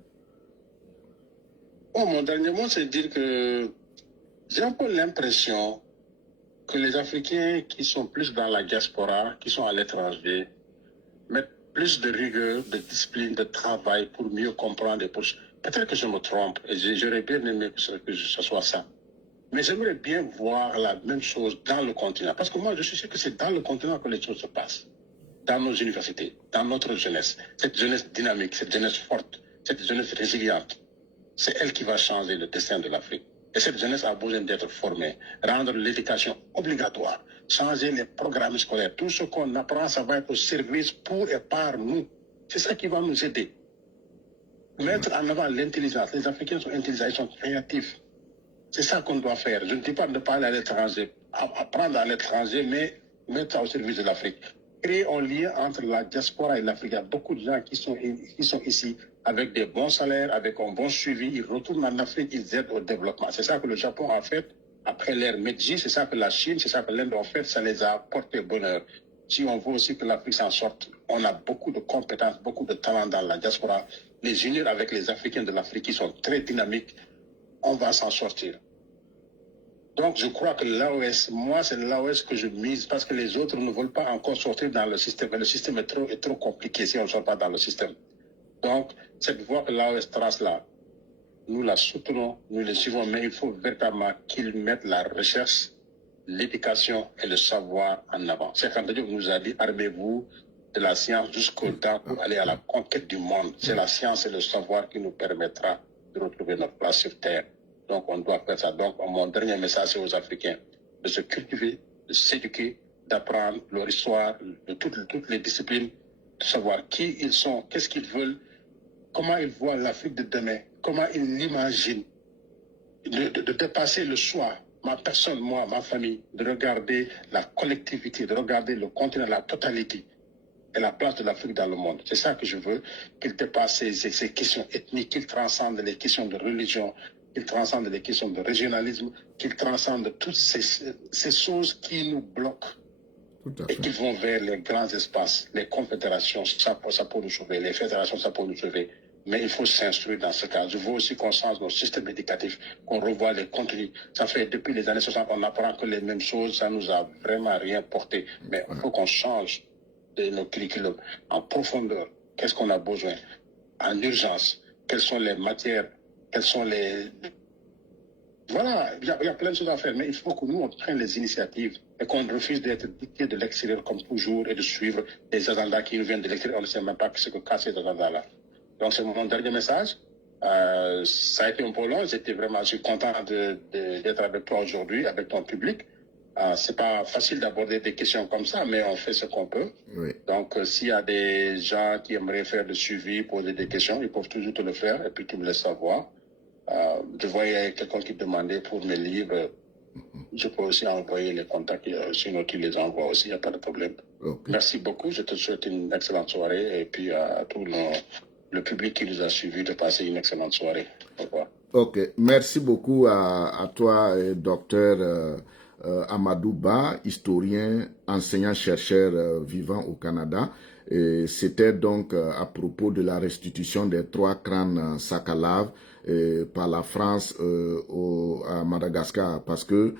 Oh, mon dernier mot, c'est de dire que j'ai un peu l'impression que les Africains qui sont plus dans la diaspora, qui sont à l'étranger, mettent plus de rigueur, de discipline, de travail pour mieux comprendre. Peut-être que je me trompe, et j'aurais bien aimé que ce soit ça. Mais j'aimerais bien voir la même chose dans le continent. Parce que moi, je suis sûr que c'est dans le continent que les choses se passent. Dans nos universités, dans notre jeunesse. Cette jeunesse dynamique, cette jeunesse forte, cette jeunesse résiliente. C'est elle qui va changer le destin de l'Afrique. Et cette jeunesse a besoin d'être formée, rendre l'éducation obligatoire, changer les programmes scolaires. Tout ce qu'on apprend, ça va être au service pour et par nous. C'est ça qui va nous aider. Mettre en avant l'intelligence. Les Africains sont intelligents, ils sont créatifs. C'est ça qu'on doit faire. Je ne dis pas de parler à l'étranger, apprendre à l'étranger, mais mettre au service de l'Afrique. Créer un lien entre la diaspora et l'Afrique. Il y a beaucoup de gens qui sont ici avec des bons salaires, avec un bon suivi. Ils retournent en Afrique, ils aident au développement. C'est ça que le Japon a fait après l'ère Meiji, c'est ça que la Chine, c'est ça que l'Inde a fait. Ça les a porté bonheur. Si on veut aussi que l'Afrique s'en sorte, on a beaucoup de compétences, beaucoup de talents dans la diaspora. Les unir avec les Africains de l'Afrique qui sont très dynamiques, on va s'en sortir. Donc, je crois que l'AOS, moi, c'est l'AOS que je mise parce que les autres ne veulent pas encore sortir dans le système. Le système est trop compliqué si on ne sort pas dans le système. Donc, cette voie que l'AOS trace là, nous la soutenons, nous la suivons, mais il faut véritablement qu'ils mettent la recherche, l'éducation et le savoir en avant. C'est quand Dieu nous a dit, armez-vous de la science jusqu'au temps pour aller à la conquête du monde. C'est la science et le savoir qui nous permettra de retrouver notre place sur Terre. Donc, on doit faire ça. Donc, mon dernier message, c'est aux Africains de se cultiver, de s'éduquer, d'apprendre leur histoire, de toutes les disciplines, de savoir qui ils sont, qu'est-ce qu'ils veulent, comment ils voient l'Afrique de demain, comment ils l'imaginent, de dépasser le choix, ma personne, moi, ma famille, de regarder la collectivité, de regarder le continent, la totalité et la place de l'Afrique dans le monde. C'est ça que je veux, qu'ils dépassent ces questions ethniques, qu'ils transcendent les questions de religion, qu'ils transcendent les questions de régionalisme, qu'ils transcendent toutes ces choses qui nous bloquent et qui vont vers les grands espaces, les confédérations, ça peut nous sauver, les fédérations, ça peut nous sauver. Mais il faut s'instruire dans ce cas. Je veux aussi qu'on change nos systèmes éducatifs, qu'on revoie les contenus. Ça fait depuis les années 60, on apprend que les mêmes choses, ça nous a vraiment rien porté. Mais il faut qu'on change de nos curriculums en profondeur. Qu'est-ce qu'on a besoin en urgence? Quelles sont les matières? Quelles sont les Voilà, il y a plein de choses à faire, mais il faut que nous, on prenne les initiatives et qu'on refuse d'être dicté de l'extérieur comme toujours et de suivre des agendas qui nous viennent de l'extérieur. On ne sait même pas ce que cassent ces agendas-là. Donc, c'est mon dernier message. Ça a été un peu long. Je suis content d'être avec toi aujourd'hui, avec ton public. C'est pas facile d'aborder des questions comme ça, mais on fait ce qu'on peut. Oui. Donc, s'il y a des gens qui aimeraient faire le suivi, poser des questions, ils peuvent toujours te le faire et puis tu me laisses savoir. Je voyais quelqu'un qui demandait pour mes livres. Je peux aussi envoyer les contacts, sinon tu les envoies aussi, il n'y a pas de problème. Okay. Merci beaucoup. Je te souhaite une excellente soirée et puis à tout le public qui nous a suivis de passer une excellente soirée. Au revoir. Ok, merci beaucoup à toi, docteur Amadou Ba, historien, enseignant-chercheur vivant au Canada. C'était donc à propos de la restitution des 3 crânes Sakalav par la France à Madagascar, parce que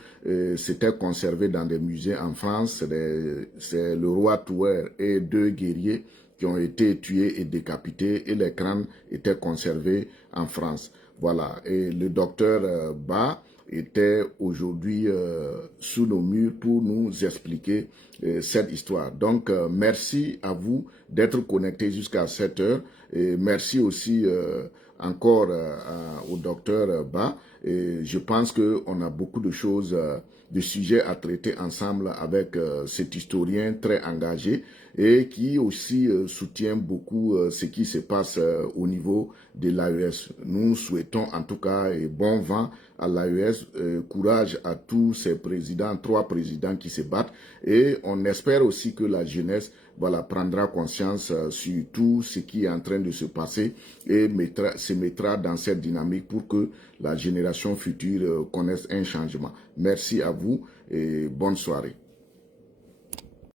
c'était conservé dans des musées en France. C'est le roi Touer et 2 guerriers qui ont été tués et décapités, et les crânes étaient conservés en France. Voilà, et le docteur Ba était aujourd'hui sous nos murs pour nous expliquer cette histoire. Donc, merci à vous d'être connectés jusqu'à 7 heures. Et merci aussi encore au docteur Ba. Et je pense qu'on a beaucoup de choses, de sujets à traiter ensemble avec cet historien très engagé et qui aussi soutient beaucoup ce qui se passe au niveau de l'AES. Nous souhaitons en tout cas bon vent à l'AES, courage à tous ces présidents, 3 présidents qui se battent, et on espère aussi que la jeunesse prendra conscience sur tout ce qui est en train de se passer et se mettra dans cette dynamique pour que la génération future connaisse un changement. Merci à vous et bonne soirée.